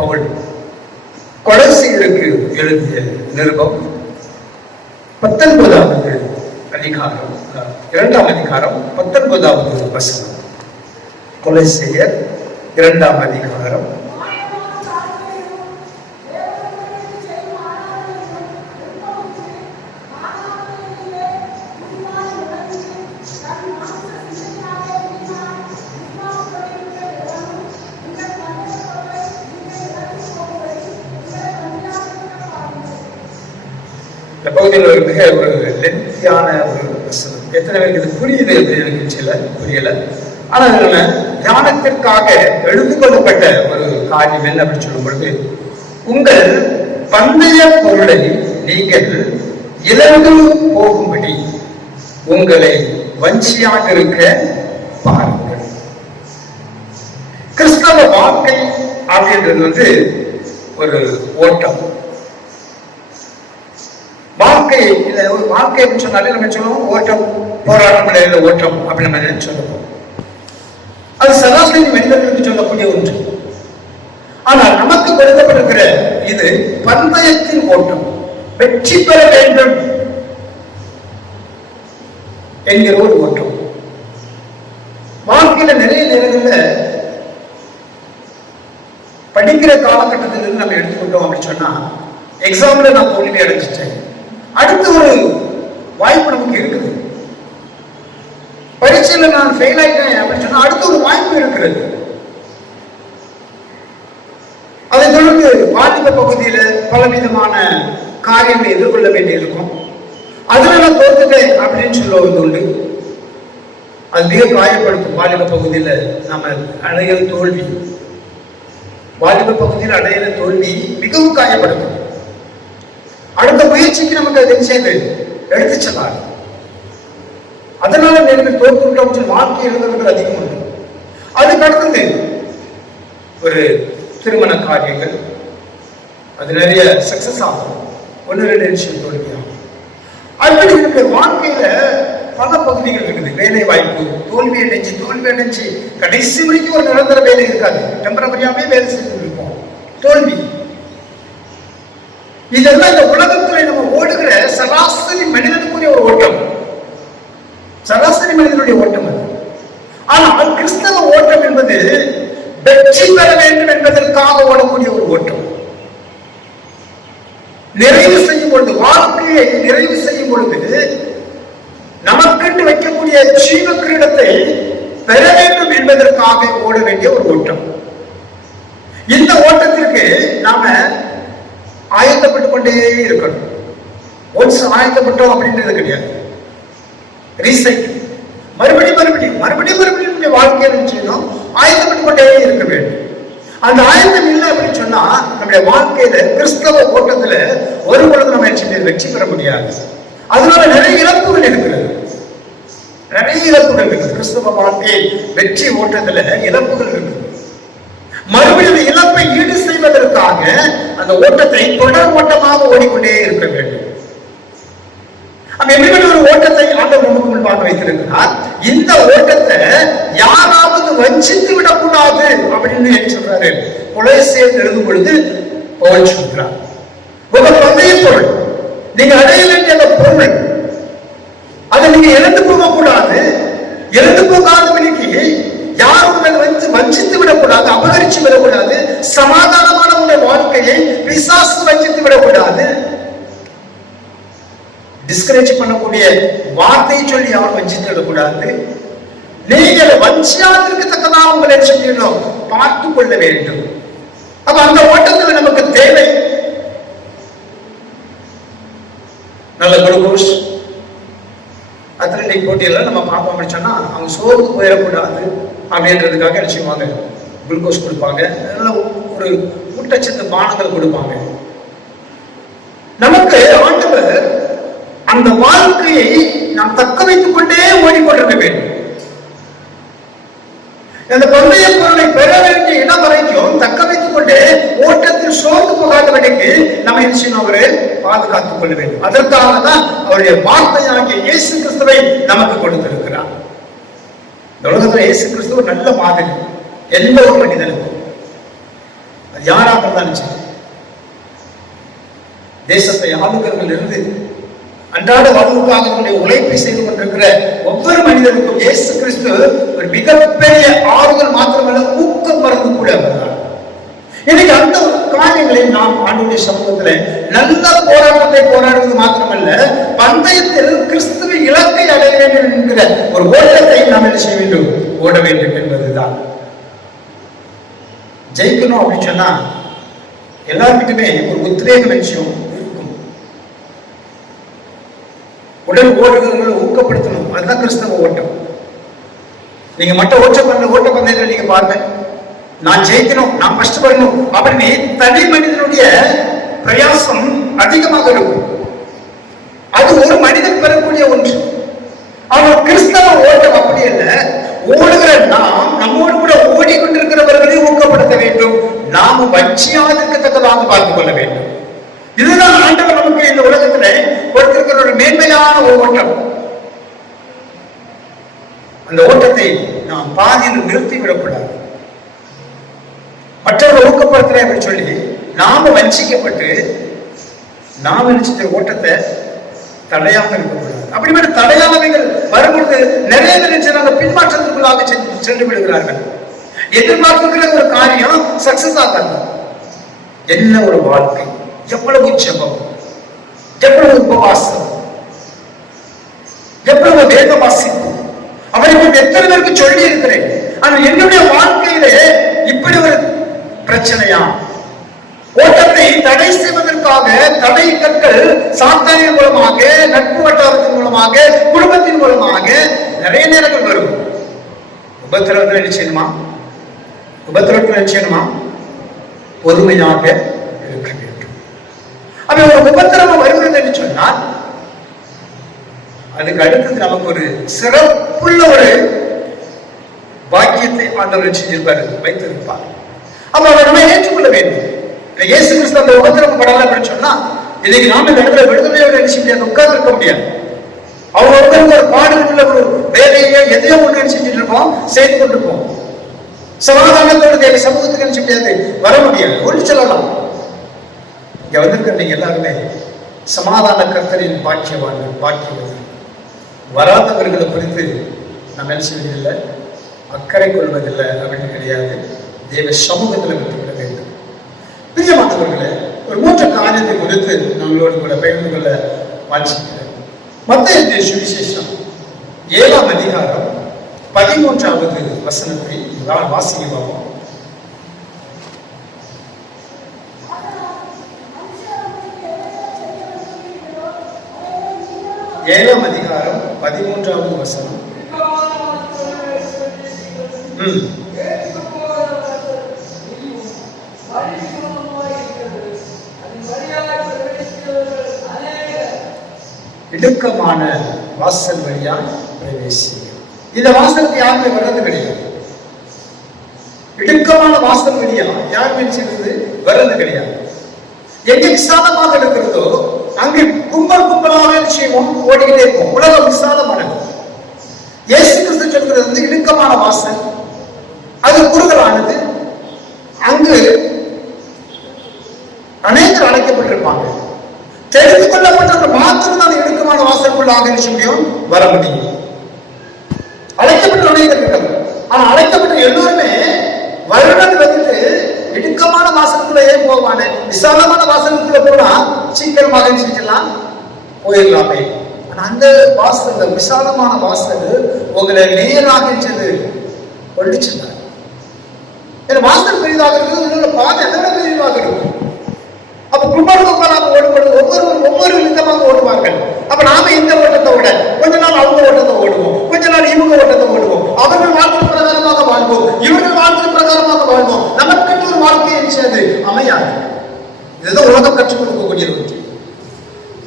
பவுல் கொலோசியருக்கு எழுதிய நிருபம் 19வது அதிகாரம் 2ஆம் அதிகாரம் 19வது வசனம். கொலோசியர் 2ஆம் அதிகாரம் இந்த பகுதியில் ஒரு மிக லென்த்தியான ஒரு வசனம். எத்தனை பேருக்கு இது புரியுது அப்படின்னு எனக்கு புரியல. ஆனால் நம்ம தியானத்திற்காக எழுந்து கொள்ளப்பட்ட ஒரு காரியம் என்ன அப்படின்னு சொல்லும் பொழுது, உங்கள் பந்தய பொருளை நீங்கள் இழந்து போகும்படி உங்களை வஞ்சியாக இருக்க பாருங்கள். கிறிஸ்தவ வாழ்க்கை அப்படின்றது ஒரு ஓட்டம். வாழ்க்கை சொன்னாலே நம்ம சொல்லுவோம் ஓட்டம், போராட்டம் கிடையாது, ஓட்டம் அப்படின்னு நம்ம சொல்லுவோம். அது சராசரி மனிதர்களுக்கு சொல்லக்கூடிய ஒன்று. ஆனால் நமக்கு கொடுக்கப்பட்டிருக்கிற இது பந்தயத்தின் ஓட்டம், வெற்றி பெற வேண்டும் என்கிற ஒரு ஓட்டம். வாழ்க்கையில நிறைய நேரங்களில் படிக்கிற காலகட்டத்திலிருந்து நம்ம எடுத்துக்கிட்டோம் அப்படின்னு சொன்னா, எக்ஸாம்ல நான் தோல்வி அடைஞ்சிட்டேன், அடுத்த ஒரு வாய்ப்பு நமக்கு இருக்குது. பரீட்சையில நான் ஃபெயில் ஆயிட்டேன் அப்படின்னு சொன்னா அடுத்த ஒரு வாய்ப்பு இருக்கிறது. அதை தொடர்ந்து வாலிப பகுதியில பலவிதமான காரியங்களை எதிர்கொள்ள வேண்டியிருக்கும். அதுல நான் தோத்துட்டேன் அப்படின்னு சொல்லுவது உண்டு. அது மிக காயப்படுத்தும். வாலிப பகுதியில நாம அடையிற தோல்வி, வாலிப பகுதியில் அடையிற தோல்வி மிகவும் காயப்படுத்தும். அடுத்த முயற்சிக்கு நமக்கு அது செய்து எடுத்து செல்லாது. அதனால நீங்கள் தோற்று வாழ்க்கை எழுந்தவர்கள் அதிகம் உண்டு. அதுக்கு அடுத்தது ஒரு திருமண காரியங்கள், அது நிறைய சக்சஸ் ஆகும், 1-2 நிமிஷம் தோல்வியாகும். அப்படி இருக்கிற வாழ்க்கையில பல பகுதிகள் இருக்குது. வேலை வாய்ப்பு, தோல்வி அடைஞ்சு கடைசி வரைக்கும் ஒரு நிரந்தர வேலை இருக்காது, டெம்பரவரியாவே வேலை செய்து இருப்போம். தோல்வி, இதெல்லாம் இந்த உலகத்துல நம்ம ஓடுகிற சராசரி மனிதனுக்குரிய ஒரு ஓட்டம், சராசரி மனிதனுடைய ஓட்டம் அது. ஆனால் கிறிஸ்தவ ஓட்டம் என்பது வெற்றி பெற வேண்டும் என்பதற்காக ஓடக்கூடிய ஒரு ஓட்டம். நிறைவு செய்யும் பொழுது, வாழ்க்கையை நிறைவு செய்யும் பொழுது நமக்கென்று வைக்கக்கூடிய ஜீவ கிரீடத்தை பெற வேண்டும் என்பதற்காக ஓட வேண்டிய ஒரு ஓட்டம். இந்த ஓட்டத்திற்கு நாம ஆயத்தப்பட்டுக் கொண்டே இருக்கணும். ஒன்ஸ் ஆயத்தப்பட்டோம் அப்படின்றது கிடையாது, ரீசைக்கிள், மறுபடியும் வாழ்க்கையை செய்யணும், ஆயத்தப்பட்டுக் கொண்டே இருக்க வேண்டும். அந்த ஆயத்தம் இல்லை அப்படின்னு சொன்னா நம்முடைய வாழ்க்கையில கிறிஸ்தவ ஓட்டத்துல ஒரு பொழுது நம்ம வெற்றி பெற முடியாது. அதனால நிறைய இழப்புகள் இருக்கிறது, கிறிஸ்தவ வாழ்க்கை வெற்றி ஓட்டத்துல இழப்புகள் இருக்குது. மறுபடியும் இழப்பை ஈடு செய்வதற்காக அந்த ஓட்டத்தை தொடர் ஓட்டமாக ஓடிக்கொண்டே இருக்க வேண்டும். எப்படிப்பட்ட ஒரு ஓட்டத்தை ஆண்டவர் நமக்கு முன்பாக வைத்திருக்கிறார். இந்த ஓட்டத்தை யாராவது வஞ்சித்து விடக்கூடாது அப்படின்னு சொல்றாரு. கொலோசியர் எழுதும் பொழுது பவுல் சொல்கிறார், உங்க பந்தய பொருள், நீங்க அடைய வேண்டிய அந்த பொருள், அதை நீங்க இழந்து போகக்கூடாது. இழந்து போகாதபடிக்கு யாரும் வஞ்சித்து விடக்கூடாது, அபகரிச்சு விடக்கூடாது. சமாதானமான உடைய வாழ்க்கையை பிசாசு வஞ்சித்து விடக்கூடாது. டிஸ்கரேஜ் பண்ணக்கூடிய வார்த்தையை சொல்லி யாரும் வஞ்சித்து விடக்கூடாது. நீங்கள் வஞ்சியாதிருக்கத்தக்கதான் உங்களை சொல்லிடணும், பார்த்துக் கொள்ள வேண்டும். அப்ப அந்த ஓட்டத்தில் நமக்கு தேவை நல்ல குளுக்கோஸ். அத்லெட்டிக் போட்டியெல்லாம் நம்ம பார்ப்போம் சொன்னா அவங்க சோர்ந்து போயிடக்கூடாது அப்படின்றதுக்காக என்ன செய்வாங்க, குளுக்கோஸ் கொடுப்பாங்க, அதனால ஒரு ஊட்டச்சத்து பானங்கள் கொடுப்பாங்க. நமக்கு ஆண்டவர் அந்த வாழ்க்கையை நாம் தக்க வைத்துக் கொண்டே ஓடிக்கொண்டிருக்க வேண்டும். அந்த பந்தய பொருளை பெற வேண்டிய இடம் வரைக்கும் தக்க வைத்துக் கொண்டே ஓட்டத்தில் சோர்ந்து போகாதபடிக்கு நம்ம என்ன செய்யணும், அவரை பாதுகாத்துக் கொள்ள வேண்டும். அதற்காக தான் அவருடைய வார்த்தையாகிய இயேசு கிறிஸ்துவை நமக்கு கொடுத்திருக்கிறார். இந்த உலகத்துல இயேசு கிறிஸ்துவ நல்ல மாதிரி, எந்த ஒரு மனிதனுக்கும் அது யாராக இருந்தாலும் சரி, தேசத்தை ஆளுநர்கள் இருந்து அன்றாட வாழ்வுக்காக தன்னுடைய உழைப்பை செய்து கொண்டிருக்கிற ஒவ்வொரு மனிதனுக்கும் இயேசு கிறிஸ்து ஒரு மிகப்பெரிய ஆறுதல் மாத்திரமல்ல, ஊக்கம் மருந்து கூட வந்தார். இன்னைக்கு அந்த காரியங்களை நாம் ஆண்டவருடைய சமூகத்துல நல்ல போராட்டத்தை போராடுவது மாத்திரமல்ல, பந்தயத்தில் கிறிஸ்துவின் இலக்கை அடைய வேண்டும் என்கிற ஒரு ஓட்டத்தை நாம் என்ன செய்ய வேண்டும், ஓட வேண்டும் என்பதுதான். ஜெயிக்கணும் அப்படின்னு சொன்னா எல்லாருக்கிட்டுமே ஒரு உத்வேக லட்சியம் இருக்கும். உடல் ஓடுகிறவர்களை ஊக்கப்படுத்தணும். அதுதான் கிறிஸ்தவ ஓட்டம். நீங்க மற்ற ஓட்ட பந்தயத்தில் நீங்க பாருங்க, நான் ஜெயிக்கணும், நான் கஷ்டப்படணும் அப்படின்னு தனி மனிதனுடைய பிரயாசம் அதிகமாக இருக்கும். அது ஒரு மனிதன் பெறக்கூடிய ஒன்று. ஆனால் கிறிஸ்தவ ஓட்டம் அப்படி அல்ல. ஓடுகிற நாம் நம்மோடு கூட ஓடிக்கொண்டிருக்கிறவர்களை ஊக்கப்படுத்த வேண்டும். நாம வச்சியாதிருக்கத்தக்கதாக பார்த்துக் கொள்ள வேண்டும். இதுதான் ஆண்டவர் நமக்கு இந்த உலகத்துல கொடுத்திருக்கிற ஒரு மேன்மையான ஓட்டம். அந்த ஓட்டத்தை நாம் பாதியில் நிறுத்தி விடக்கூடாது. மற்றவர்கள் ஊக்கப்படுத்துறேன் அப்படின்னு சொல்லி நாம வஞ்சிக்கப்பட்டு நாம நினைச்ச ஓட்டத்தை தடையாக இருக்கக்கூடாது. அப்படிப்பட்ட தடையானவைகள் வரும்பொழுது நிறைய நினைச்சு பின்மாற்றத்திற்குள்ளாக சென்று விடுகிறார்கள். எதிர்பார்க்கிற ஒரு காரியம் சக்சஸ் ஆகாது. என்ன ஒரு வாழ்க்கை, எவ்வளவு ஜெபம், எவ்வளவு உபவாசம், எவ்வளவு வேத வாசிப்பு, அவரை எத்தனை பேருக்கு சொல்லி இருக்கிறேன். ஆனால் என்னுடைய வாழ்க்கையிலே இப்படி ஒரு பிரச்சனையா? ஓட்டத்தை தடை செய்வதற்காக தடை கற்கள் சாத்தானின் மூலமாக, நட்பு வட்டாரத்தின் மூலமாக, குடும்பத்தின் மூலமாக நிறைய நேரங்கள் வரும். உபத்திரவத்தில் நிச்சயமா பொறுமையாக இருக்க வேண்டும். அப்ப ஒரு உபத்திரவம் வருகிறது என்று சொன்னால் அதுக்கு அடுத்தது நமக்கு ஒரு சிறப்புள்ள ஒரு பாக்கியத்தை ஆண்டவர் செஞ்சிருப்பார், வைத்திருப்பார். அப்ப அதை நம்ம ஏற்றுக்கொள்ள வேண்டும். இயேசு கிறிஸ்து அந்த உபத்திரவம் படல அப்படின்னு சொன்னா இன்னைக்கு நாம இந்த இடத்துல விடுதலையோட நினைச்சு முடியாது, உட்கார்ந்து இருக்க முடியாது. அவங்க ஒரு பாடுகளுள்ள ஒரு வேலையை எதையோ ஒன்று செஞ்சுட்டு இருப்போம், செய்து கொண்டிருப்போம். சமாதானத்தோடு சமூகத்துக்கு நினைச்ச முடியாது, வர முடியாது. ஒன்று சொல்லலாம், இங்க வந்திருக்கிற நீங்க எல்லாருமே சமாதான கர்த்தரின் பாக்கியவான்கள். வராதவர்களை குறித்து நம்ம என்ன செய்வதில்லை, அக்கறை கொள்வதில்லை அப்படின்னு கிடையாது. தேவ சமூகத்தில் விட்டுவிட வேண்டும். பிரியமானவர்களே, ஒரு 3 காரியத்தை குறித்து நம்மளோடு கூட பகிர்ந்து கொள்ள வாஞ்சிக்கிறேன். மத்தேயு சுவிசேஷம் 7ஆம் அதிகாரம் 13வது வசனத்தை வாசிக்க பார்ப்போம். ஏழாம் அதிகாரம் 13வது வசனம். இடுக்கமான வாசல் வழியால் பிரவேசிங்க. இந்த வாசலுக்கு யாருமே வர்றது கிடையாது. இடுக்கமான வாசல் வழியா யாருமே செய்வது வர்றது கிடையாது. எங்க விசாலமாக இருக்கிறதோ அங்கு கும்பலாக விஷயமும் ஓடிக்கிட்டே இருக்கும். உலகம் விசாலமானது. இயேசு கிறிஸ்து சொல்கிறது வந்து இடுக்கமான வாசல், அது குறுகலானது. அங்கு அநேகர் அழைக்கப்பட்டிருப்பாங்க. தெரிந்து கொள்ளப்பட்டவர்கள் மாத்திரம் தான் இடுக்கமான வாசலுக்குள்ளாக முடியும், வர முடியும். அழைக்கப்பட்ட அநேகர் இருக்கிறார்கள். ஆனா அழைக்கப்பட்ட எல்லோருமே வருடம் வந்துட்டு இடுக்கமான வாசலுக்குள்ள ஏன் போவானே, விசாலமான வாசலுக்குள்ள போனா சீக்கிரமாக செஞ்சலாம், போயிடலாமே. ஆனா அந்த வாசல், விசாலமான வாசல் உங்களை நேராக கொள்ளிச்சுட்டார். வாசல் பெரிதாக இருக்குது, இன்னொரு பாதை எதோட பெரிதாக இருக்கும். அப்ப கும்பலாக ஓடும்போது ஒவ்வொரு விதமாக ஓடுவார்கள். அப்ப நாம இந்த ஓட்டத்தை விட கொஞ்ச நாள் அவங்க ஓட்டத்தை ஓடுவோம், கொஞ்ச நாள் இவங்க ஓட்டத்தை ஓடுவோம். அவர்கள் வாழ்க்கை பிரகாரமாக வாழ்வோம், இவர்கள் வாழ்க்கை பிரகாரமாக வாழ்வோம். நமக்கு ஒரு வாழ்க்கை இருந்தது அமையாது. இதுதான் உலகம் கற்றுக் கொடுக்கக்கூடிய ஒன்று.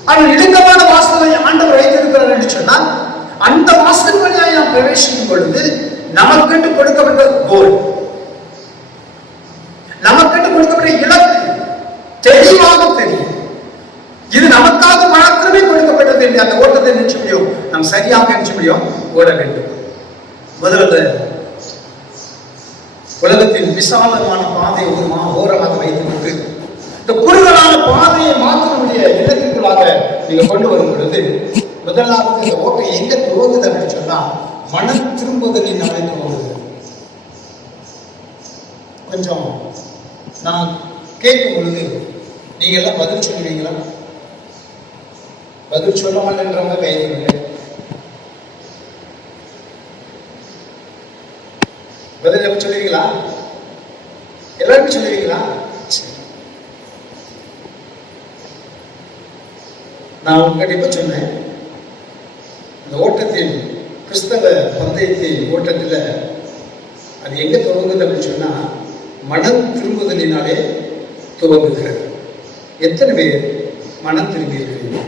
ஆனால் இடுக்கமான வாசலை ஆண்டவர் வைத்திருக்கிறார் என்று சொன்னால் அந்த வாசல் வழியாக நாம் பிரவேசிக்கும் பொழுது நமக்கென்று கொடுக்கப்பட்ட கோல், நமக்கென்று கொடுக்கப்பட்ட இலக்கு தெளிவாக தெரியும். இது நமக்காக மாத்திரமே கொடுக்கப்பட்டது என்று அந்த ஓட்டத்தை நினைச்ச முடியும், நாம் சரியாக நினைச்ச முடியும், ஓட வேண்டும். முதல்ல உலகத்தின் விசாலமான பாதையை ஒரு ஓரமாக வைத்துவிட்டு இந்த குறுகலான பாதையை மாற்றக்கூடிய இடத்திற்குள்ளாக நீங்க கொண்டு வரும் பொழுது முதலாவது இந்த ஓட்டை எங்க துவங்குது அப்படின்னு சொன்னா மனம் திரும்புதலின் நாளை துவங்குது. கொஞ்சம் நான் கேட்கும் பொழுது நீங்க எல்லாம் பதில் சொல்லுவீங்களா? பதில் சொல்ல மாட்டேன்றவங்க கைதுங்க. பதில் எப்ப சொல்லுவீங்களா? எல்லாருக்கும் சொல்லுவீங்களா? நான் உங்ககிட்ட சொன்னேன், இந்த ஓட்டத்தில் கிறிஸ்தவ பந்தயத்தின் ஓட்டத்தில் அது எங்க துவங்குது அப்படின்னு சொன்னா மனம் திரும்புதலினாலே துவங்குகிறது. எத்தனை பேர் மனம் திரும்பி இருக்கிறீங்க?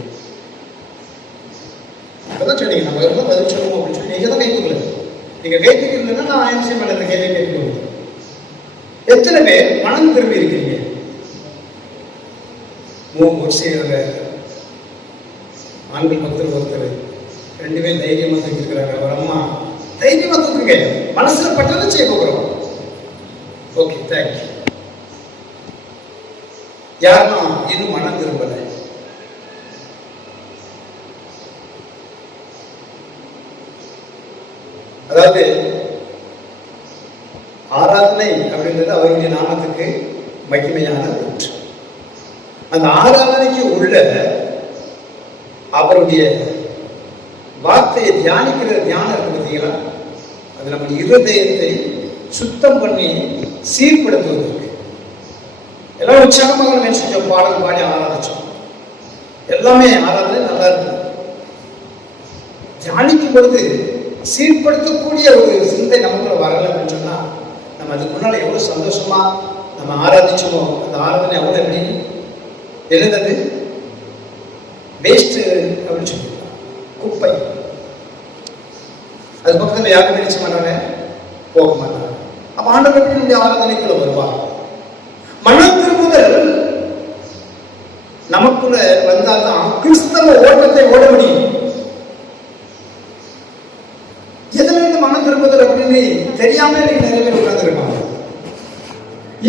இப்பதான் சொன்னீங்க நம்ம எல்லாம் பதில் சொல்லுவோம் அப்படின்னு சொல்லி நீங்க தான் கைக்குள்ள. நீங்க கைத்துக்கலன்னா நான் ஆயிரம் மேல இந்த கேள்வி கேட்கணும். எத்தனை பேர் மனம் திரும்பி இருக்கிறீங்க? ஒரு செய்யறவங்க ஆண்கள் பக்தர் ஒருத்தர் 2 பேர் தைரியமா தூக்கிருக்கிறாங்க. அவர் அம்மா தைரியமா தூக்குங்க, மனசுல பட்டதை செய்ய போகிறோம். Okay, thank you. யாரும் இன்னும் மனம் திரும்பல. அதாவது ஆராதனை அப்படின்றது அவருடைய நாமத்துக்கு மகிமையான ஒன்று. அந்த ஆராதனைக்கு உள்ள அவருடைய வார்த்தையை தியானிக்கிற தியானம் இருக்கு பார்த்தீங்களா, அது நம்ம இருதயத்தை சுத்தம் பண்ணி சீர்படுத்துவதற்கு எல்லாம் உற்சாகமாக நம்ம செஞ்சோம், பாடல் பாடி ஆராதிச்சோம், எல்லாமே ஆராதனை நல்லா இருக்கு. தியானிக்கும் பொழுது சீர்படுத்தக்கூடிய ஒரு சிந்தை நமக்குள்ள வரல அப்படின்னு சொன்னா நம்ம அதுக்கு முன்னால எவ்வளவு சந்தோஷமா நம்ம ஆராதிச்சோமோ அந்த ஆராதனை அவ்வளவு எப்படி எழுந்தது வேஸ்ட் அப்படின்னு சொல்லி குப்பை. அது பக்கத்தில் யாரும் நினைச்ச மாட்டாங்க, போக மாட்டாங்க. அப்ப ஆண்டவர் எப்படி நம்முடைய ஆராதனைக்குள்ள வருவார்? மனம் திரும்புதல் நமக்குள்ள வந்தால்தான் கிறிஸ்தவ ஓட்டத்தை ஓட முடியும். எதுல இருந்து மனம் திரும்புதல் அப்படின்னு தெரியாம நிறைய பேர் உட்கார்ந்துருக்காங்க.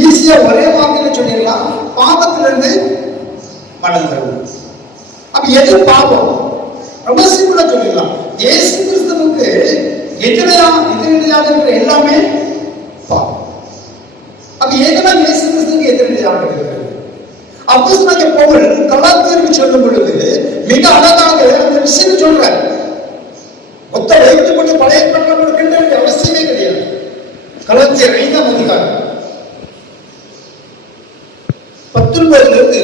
ஈஸியா ஒரே வார்த்தையில சொல்லிடலாம், பாவத்துல இருந்து மனம் திரும்பும். அப்ப எது பாவம்? ரொம்ப சிம்பிளா சொல்லிடலாம், இயேசு கிறிஸ்துவுக்கு எதிரியாக இருக்கிற எல்லாமே பாவம். அப்ப எதெல்லாம் இயேசு கிறிஸ்துவுக்கு எதிரியாக இருக்கிறது? அப்போஸ்தலனாகிய பவுல் கலாத்தியருக்கு சொல்லும் பொழுது மிக அழகாக அந்த விஷயம் சொல்றார். மொத்த வைத்து கொண்டு பழைய பண்ண வேண்டிய அவசியமே கிடையாது. கலாத்தியர் 5ஆம் அதிகாரம் 19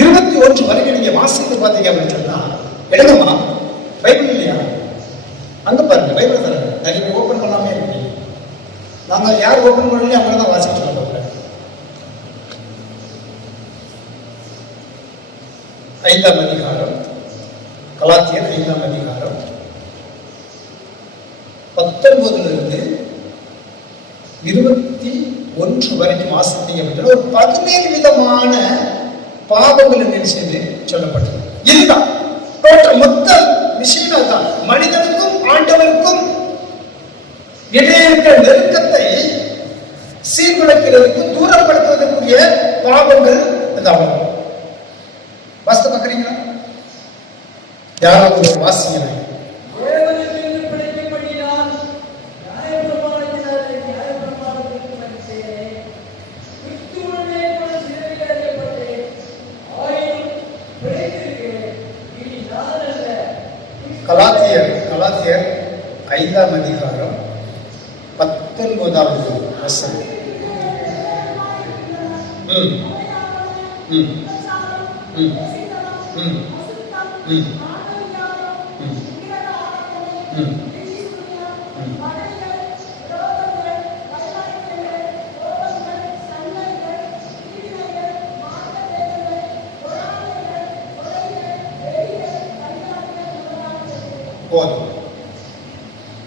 21 வரைக்கும் நீங்க வாசித்து பாத்தீங்க அப்படின்னு சொன்னா, எடுங்கம்மா பைபிள் இல்லையா? அங்க பாருங்க, பைபிள் தராங்க. நிறைய ஓபன் பண்ணாமே இருக்கு. நாங்க யார் ஓபன் பண்ணலையே அவங்க தான் வாசிச்சு சொல்ல போறேன். 5ஆம் அதிகாரம், கலாத்தியர் 5ஆம் அதிகாரம் 19 21 வரைக்கும் வாசித்தீங்க அப்படின்னா ஒரு 17 விதமான பாவங்கள் நினைச்சு சொல்லப்பட்டது. இதுதான் மொத்த விஷயம். தான் மனிதனுக்கும் ஆண்டவருக்கும் இடையே இருக்கிற நெருக்கத்தை சீர்குலைக்கிறதுக்கு தூரப்படுத்துவதற்குரிய பாவங்கள் வாசித்து பார்க்குறீங்களா? யாராவது வாசிங்க. கலாத்தியர் 5ஆம் அதிகாரம் 19வது வசனம்.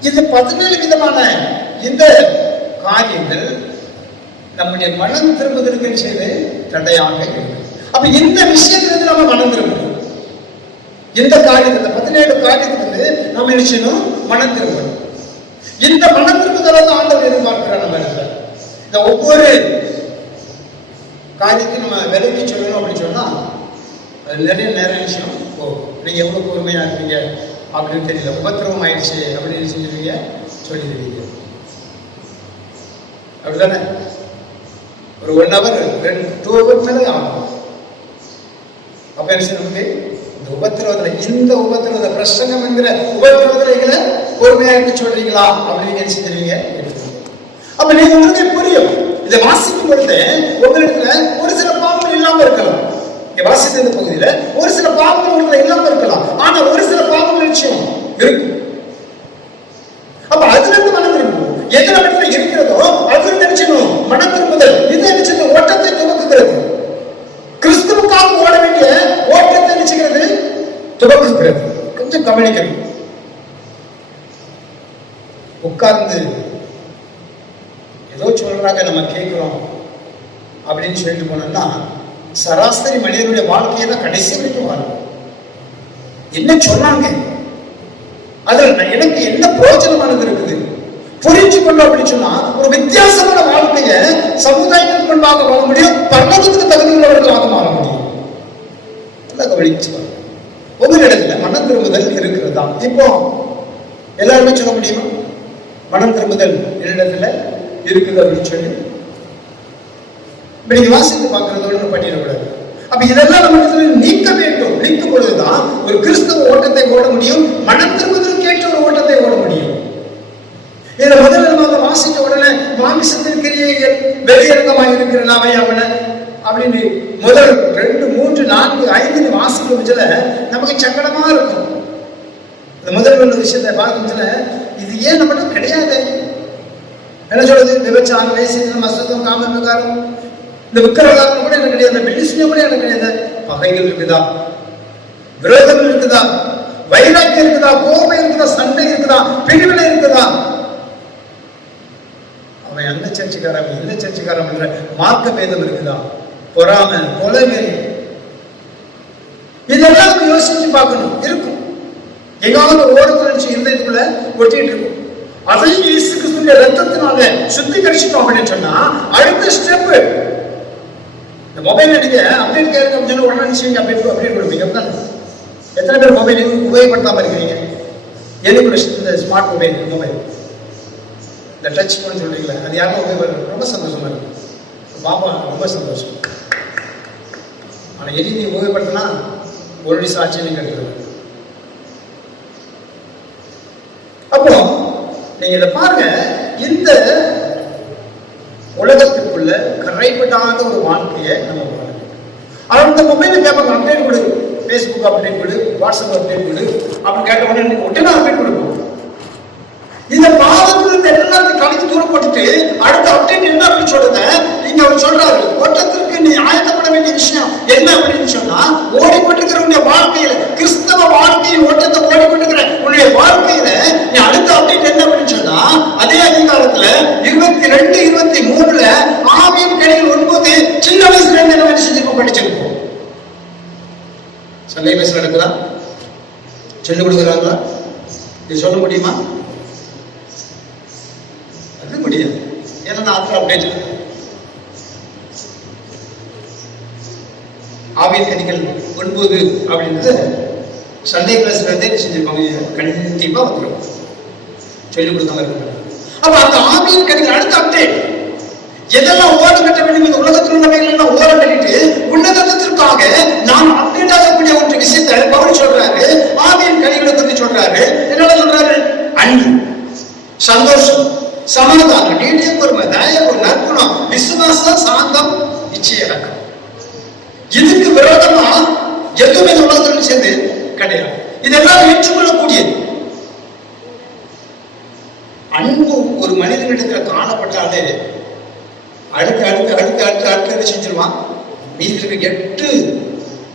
இந்த 17 விதமான இந்த காரியங்கள் நம்முடைய மனம் திரும்புவதற்கு செய்து தடையாக இருக்கு. அப்ப இந்த விஷயத்திலிருந்து நம்ம மனம் திரும்பணும். இந்த காரியத்துல 17 காரியத்திலிருந்து நம்ம என்ன செய்யணும்? மனம் திரும்பணும். இந்த மனம் திரும்புதலை தான் ஆண்டவர் எதிர்பார்க்கிறார் நம்ம இடத்துல. இந்த ஒவ்வொரு காரியத்தையும் நம்ம விலைக்கு சொல்லணும் அப்படின்னு சொன்னா அது நிறைய விஷயம். நீங்க எவ்வளவு பொறுமையா இருக்கீங்க அப்படின்னு தெரியல, உபத்திரவம் ஆயிடுச்சு அப்படின்னு செஞ்சிருவீங்க, சொல்லிடுவீங்க. அப்படித்தானே? ஒரு 1 hour 2 hour மேலே ஆகும். அப்ப என்ன நமக்கு இந்த உபத்திரவத்துல பிரசங்கம் என்கிற உபத்திரவத்துல எங்களை பொறுமையா இருக்க சொல்றீங்களா அப்படின்னு என்ன செஞ்சிருவீங்க. அப்ப நீங்க உங்களுக்கு புரியும், இதை வாசிக்கும் பொழுது உங்களிடத்துல ஒரு சில பாவங்கள் இல்லாம இருக்கலாம். இங்க வாசித்த பகுதியில ஒரு சில பாவங்கள் உங்களுக்கு இல்லாம இருக்கலாம், ஆனா ஒரு சில பாவங்கள் நிச்சயம் இருக்கும். அப்ப அதுல இருந்து மனம் திரும்பும். எது நம்மிடத்துல இருக்கிறதோ அது நினைச்சணும் மனம் திரும்புதல். இது நினைச்சது ஓட்டத்தை துவக்குகிறது. கிறிஸ்துவுக்காக ஓட வேண்டிய ஓட்டத்தை நினைச்சுக்கிறது துவக்குகிறது. கொஞ்சம் கவனிக்கணும். உட்கார்ந்து ஏதோ சொல்றாங்க நம்ம கேட்கிறோம் அப்படின்னு சொல்லிட்டு போனோம்னா சராசரி மனிதனுடைய வாழ்க்கையை தான் கடைசி வரைக்கும் வாழும். என்ன சொன்னாங்க, அதுல எனக்கு என்ன பிரயோஜனமானது இருக்குது புரிஞ்சு கொண்டோம் அப்படின்னு சொன்னா ஒரு வித்தியாசமான வாழ்க்கைய சமுதாயத்திற்கு முன்பாக வாழ முடியும், பரலோகத்துக்கு தகுதி உள்ளவர்களாக மாற முடியும். நல்லா கவனிச்சு உங்களிடத்துல மனம் திரும்புதல் இருக்கிறதா? இப்போ எல்லாருமே சொல்ல முடியுமா மனம் திரும்புதல் என்னிடத்துல இருக்குது அப்படின்னு சொல்லி? நீங்க வாசித்து பார்க்கறதோடு பண்ணிடக்கூடாது. அப்ப இதெல்லாம் நம்ம நீக்க வேண்டும். நீக்கும் பொழுதுதான் ஒரு கிறிஸ்தவ ஓட்டத்தை ஓட முடியும், மனம் திரும்புதல் கேட்ட ஒரு ஓட்டத்தை ஓட முடியும். இதுல முதல்ல நம்ம வாசித்த உடனே மாமிசத்தின் கிரியைகள் வெளியரங்கமாக இருக்கிற நாவை அவன அப்படின்னு முதல் 2, 3, 4, 5 வாசிக்கும் பட்சத்துல நமக்கு சங்கடமா இருக்கும். இந்த முதல் உள்ள விஷயத்தை பார்க்கும்போதுல இது ஏன் நம்மகிட்ட கிடையாது? என்ன சொல்றது? விபச்சாரம், வேசித்தனம், அசுத்தம், காம விகாரம், இந்த விக்கிரகாரம் கூட எனக்கு கிடையாது, பில்லிசுனியம் கூட எனக்கு கிடையாது. பகைகள் இருக்குதா? விரோதங்கள் இருக்குதா? வைராக்கியம் இருக்குதா? கோபம் இருக்குதா? சண்டை இருக்குதா? பிரிவினை இருக்குதா? அவன் அந்த சர்ச்சைக்காரன் இந்த சர்ச்சைக்காரன் என்ற மார்க்க பேதம் இருக்குதா? பொறாமை, கொலைமை, இதெல்லாம் யோசிச்சு பார்க்கணும். இருக்கும் எங்காவது ஓரத்தில் நினைச்சு இருந்ததுக்குள்ள ஒட்டிட்டு இருக்கும். அதையும் இயேசு கிறிஸ்துவின் ரத்தத்தினால சுத்திகரிச்சிட்டோம் அப்படின்னு சொன்னா அடுத்த ஸ்டெப் இந்த மொபைல் நீங்க அப்டேட் கேட்க சொல்லி உடனே நிச்சயம் அப்டேட் கொடுப்பீங்க. எத்தனை பேர் மொபைல் உபயோகப்படுத்தாம இருக்கிறீங்க? இந்த ஸ்மார்ட் மொபைல் இந்த டச் போன் சொல்றீங்களா, அது யாரும் உபயோகப்படுறது ரொம்ப சந்தோஷமா இருக்கு. பாப்பா ரொம்ப சந்தோஷம். ஆனா எலி நீ உபயோகப்படுத்தினா ஒரு நிமிஷம் ஆட்சியை கிடைக்கிறது. அப்போ நீங்க இதை பாருங்க, இந்த உலகத்துக்குள்ள கரைப்படாத ஒரு வாழ்க்கையை நம்ம பாருங்க. அந்த மொபைல கேட்பாங்க அப்டேட் கொடு, பேஸ்புக் அப்டேட் கொடு, வாட்ஸ்அப் அப்டேட் கொடு அப்படின்னு கேட்ட உடனே உடனே அப்டேட் கொடுக்கும். இந்த பாவத்திலிருந்து எல்லாத்தையும் கலந்து தூரம் போட்டுட்டு அடுத்த அப்டேட் என்ன அப்படின்னு சொல்றத நீங்க அவர் சொல்றாரு. ஓட்டத்திற்கு நீ ஆயத்தப்பட வேண்டிய விஷயம் என்ன அப்படின்னு சொன்னா, ஓடிக்கொண்டிருக்கிற உன்னுடைய வாழ்க்கையில, கிறிஸ்தவ வாழ்க்கையின் ஓட்டத்தை ஓடிக்கொண்டிருக்கிற உன்னுடைய வாழ்க்கையில நீ அடுத்த அப்டேட் என்ன அப்படின்னு சொன்னா, அதே அதிகாரத்துல 22, 23 ஆவியின் கனிகள் 9 சின்ன வயசுல இருந்து என்ன செஞ்சிருக்கோம், படிச்சிருக்கோம். சண்டை வயசுல நடக்குதா? சொல்லிக் கொடுக்குறாங்களா? இது சொல்ல முடியுமா? அது முடியாது. ஏன்னா அதுல அப்டேட் ஆவியின் கனிகள் 9 அப்படின்றது சண்டே கிளாஸ்ல இருந்தே செஞ்சிருப்பாங்க. கண்டிப்பா வந்துடும், சொல்லிக் கொடுக்காம இருக்க. அப்ப அந்த ஆவியின் கனிகள் அடுத்த அப்டேட் எதெல்லாம் ஓரம் கட்ட வேண்டும், இந்த உலகத்தில் உள்ளவைகள் எல்லாம் ஓரம் கட்டிட்டு உன்னதத்திற்காக நாம் அப்டேட் ஆகக்கூடிய ஒரு விஷயத்தை பவுல் சொல்றாரு. ஆவியின் கனிகளை பற்றி சொல்றாரு. என்ன சொல்றாரு? அன்பு, சந்தோஷம், சமாதானம், நீடிய பொறுமை, தயவு, நற்குணம், விசுவாசம், சாந்தம், நிச்சயம். இதுக்கு விரோதமா எதுவுமே இந்த உலகத்தில் சேர்ந்து கிடையாது. இதெல்லாம் ஏற்றுக்கொள்ளக்கூடியது. அன்பு ஒரு மனிதனிடத்தில் காணப்பட்டாலே அடுத்து அடுத்து அடுத்து அடுத்து அடுத்து செஞ்சிருவான். மீதி இருக்க 8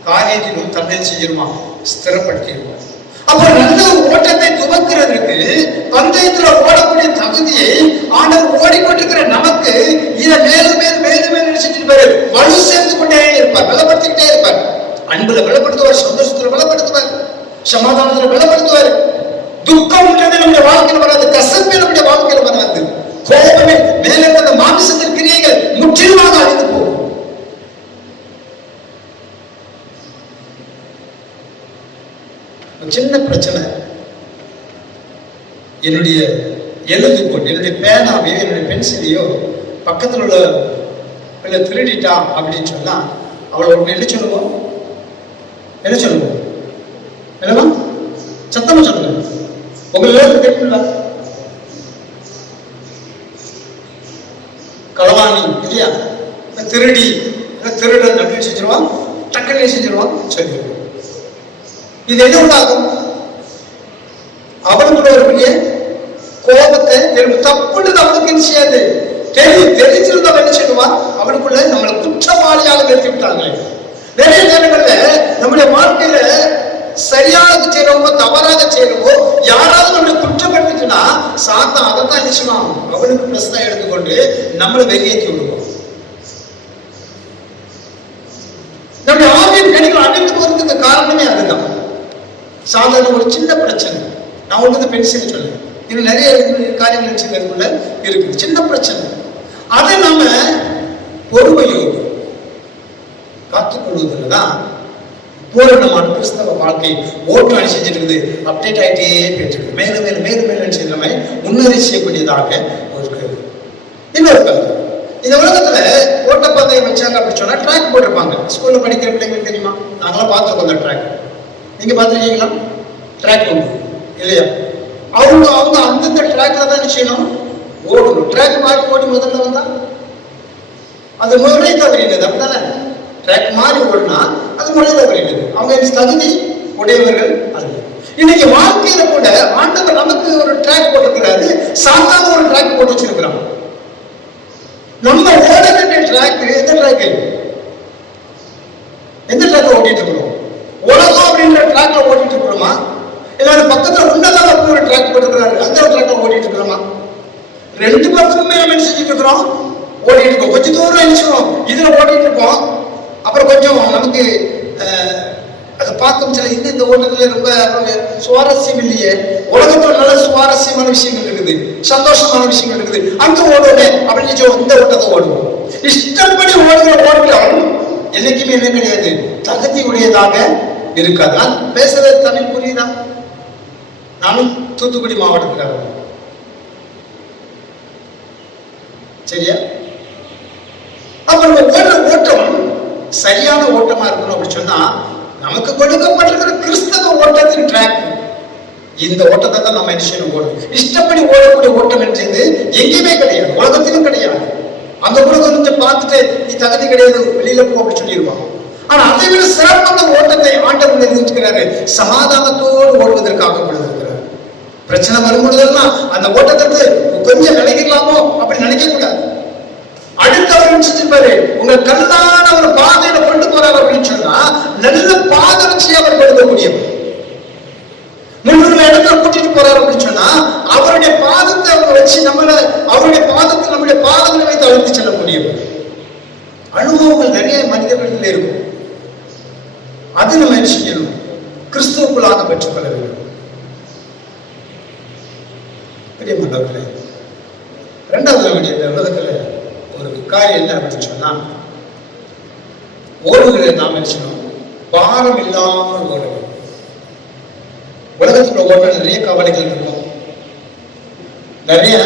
காரியத்திலும் தன்னை செஞ்சிருவான், ஸ்திரப்படுத்திடுவான். அப்ப நல்ல ஓட்டத்தை துவக்கிறதுக்கு பந்தயத்துல ஓடக்கூடிய தகுதியை ஆண்டவர் ஓடிக்கொண்டிருக்கிற நமக்கு இதை மேலும் மேலும் மேலும் மேலும் செஞ்சிருப்பாரு. வலு சேர்ந்து கொண்டே இருப்பார், பலப்படுத்திக்கிட்டே இருப்பார். அன்புல பலப்படுத்துவார், சந்தோஷத்துல பலப்படுத்துவார், சமாதானத்துல பலப்படுத்துவார். துக்கம் நம்முடைய வாழ்க்கையில் வராது, கசப்பு நம்முடைய வாழ்க்கையில் வராது, கோபமே மேலே இருந்த மாமிசத்தின் கிரியைகள் முற்றிலுமாக அழிந்து போகும். சின்ன பிரச்சனை, என்னுடைய எழுதுகோள், என்னுடைய பேனாவையோ என்னுடைய பென்சிலையோ பக்கத்தில் உள்ள பிள்ளை திருடிட்டா அப்படின்னு சொன்னா அவளை ஒன்று என்ன சொல்லுவோம்? என்ன சொல்லுவோம்? என்னவா? சத்தமா சொல்லுங்க. உங்களுக்கு தெரியுமில்ல, களவாணி இல்லையா, திருடி திருடன் அப்படின்னு செஞ்சிருவான், டக்குன்னு செஞ்சிருவான். சரி, இது என்ன உண்டாகும்? அவனுக்குள்ள ஒரு கோபத்தை தப்புன்னு அவனுக்கு என்ன செய்யாது, தெரிஞ்சிருந்த என்ன செய்வான், அவனுக்குள்ள நம்மளை குற்றவாளியாக நிறுத்தி விட்டாங்களே. நிறைய நேரங்கள்ல நம்முடைய வாழ்க்கையில சரியாக செய்யறவோ தவறாக செய்யறவோ யாராவது நம்மளை குற்றப்படுத்தினா சாத்தா அதைத்தான் என்ன செய்வான், அவனுக்கு பிரச்சனை எடுத்துக்கொண்டு நம்மளை வெளியேற்றி விடுவோம். நம்முடைய ஆவியின் கனிகள் அழிந்து போறதுக்கு காரணமே அதுதான். சாதாரண ஒரு சின்ன பிரச்சனை, நான் உங்களுக்கு பென்சில் சொல்ல, இது நிறைய காரியங்கள் வச்சுக்கிறதுக்குள்ள இருக்குது. சின்ன பிரச்சனை, அதை நாம பொறுமையோடு காத்துக்கொள்வதில்தான் பூரணமான கிறிஸ்தவ வாழ்க்கை ஓட்டு அணி செஞ்சுட்டு இருக்குது. அப்டேட் ஆகிட்டே போயிட்டு இருக்கு. மேலும் மேலும் மேலும் மேலும் செய்யறமே முன்னேறி செய்யக்கூடியதாக இருக்கு. இன்னொரு கருத்து, இந்த உலகத்துல ஓட்டப்பந்தயம் வச்சாங்க அப்படின்னு சொன்னா ட்ராக் போட்டிருப்பாங்க. ஸ்கூல்ல படிக்கிற பிள்ளைங்களுக்கு தெரியுமா? நாங்களாம் பார்த்துருக்கோம் அந்த ட்ராக். நீங்க பார்த்துருக்கீங்களா? ட்ராக் உண்டு இல்லையா? அவங்க அந்தந்த ட்ராக்ல தான் என்ன செய்யணும், ஓடணும். ட்ராக் மாறி ஓடி முதல்ல வந்தா அது முறை தவறினது. அப்படித்தானே? ட்ராக் மாறி ஓடினா அது முறை தவறினது. அவங்க தகுதி உடையவர்கள் அல்ல. இன்னைக்கு வாழ்க்கையில கூட ஆண்டவர் நமக்கு ஒரு ட்ராக் போட்டிருக்கிறாரு, சாதாரண ஒரு ட்ராக் போட்டு வச்சிருக்கிறான். நம்ம ஓட வேண்டிய ட்ராக் எந்த ட்ராக்? எந்த ட்ராக்ல ஓட்டிட்டு இருக்கிறோம்? உலகம் அப்படின்ற ட்ராக்ல ஓட்டிட்டு இருக்கிறோமா, இல்ல பக்கத்துல உன்னதான ஒரு ட்ராக் போட்டுக்கிறாரு அந்த ட்ராக்ல ஓட்டிட்டு இருக்கிறோமா? ரெண்டு பக்கமுமே நம்ம செஞ்சுட்டு இருக்கிறோம், ஓடிட்டு இருக்கோம். கொஞ்சம் தூரம் நினைச்சோம் இதுல ஓடிட்டு இருக்கோம், அப்புறம் கொஞ்சம் நமக்கு அதை பார்க்கும் சில இன்னும் இந்த ஓட்டத்துல ரொம்ப சுவாரஸ்யம் இல்லையே, உலகத்துல நல்ல சுவாரஸ்யமான விஷயங்கள் இருக்குது, சந்தோஷமான விஷயங்கள் இருக்குது, அங்க ஓடுவோமே அப்படின்னு இந்த ஓட்டத்தை ஓடுவோம். இஷ்டப்படி ஓடுகிற ஓட்டம் என்னைக்குமே என்ன கிடையாது, தகுதி உடையதாக இருக்காது. நான் பேசுறது தமிழ் புரியுதா? நானும் தூத்துக்குடி மாவட்டத்துக்காக, சரியா? அப்புறம் ஓடுற ஓட்டம் சரியான ஓட்டமா இருக்கணும் அப்படின்னு சொன்னா நமக்கு கொடுக்கப்பட்டிருக்கிற கிறிஸ்தவ ஓட்டத்தின் ட்ராக், இந்த ஓட்டத்தை தான் நம்ம என்ன செய்யணும், ஓடும். இஷ்டப்படி ஓடக்கூடிய ஓட்டம் என்றது எங்கேயுமே கிடையாது, உலகத்திலும் கிடையாது. அந்த உலகம் கொஞ்சம் பார்த்துட்டு நீ தகுதி கிடையாது வெளியில போ அப்படின்னு சொல்லிடுவான். ஆனா அதை விட சிறப்பான ஓட்டத்தை ஆண்டவர் நிறுத்திக்கிறாரு, சமாதானத்தோடு ஓடுவதற்காக கொடுத்திருக்கிறார். பிரச்சனை வரும்பொழுதெல்லாம் அந்த ஓட்டத்திற்கு கொஞ்சம் விலகிடலாமோ அப்படி நினைக்க கூடாது. அடுத்தவர் செஞ்சிருப்பாரு, உங்க கல்லான ஒரு பாதையில கொண்டு போறாரு அப்படின்னு சொன்னா நல்ல பாதை வச்சு அவர் கொடுக்கக்கூடியவர். முன்னூறு இடத்துல கூட்டிட்டு போறாரு அப்படின்னு சொன்னா அவருடைய பாதத்தை அவங்க வச்சு நம்மள அவருடைய பாதத்தை நம்முடைய பாதங்களை வைத்து அழைத்து செல்லக்கூடியவர். அனுபவங்கள் நிறைய மனிதர்களில் இருக்கும், அது நம்ம என்ன செய்யணும், கிறிஸ்துவுக்குள்ளாக பெற்றுக்கொள்ள வேண்டும். பெரியமானவர்களே, இரண்டாவது வேண்டிய உலகத்துல ஒரு காரியம் என்ன அப்படின்னு சொன்னா, ஓடுகிற நாம் என்ன செய்யணும், பாரம் இல்லாமல் ஓட வேண்டும். உலகத்துல ஓட நிறைய கவலைகள் இருக்கும், நிறைய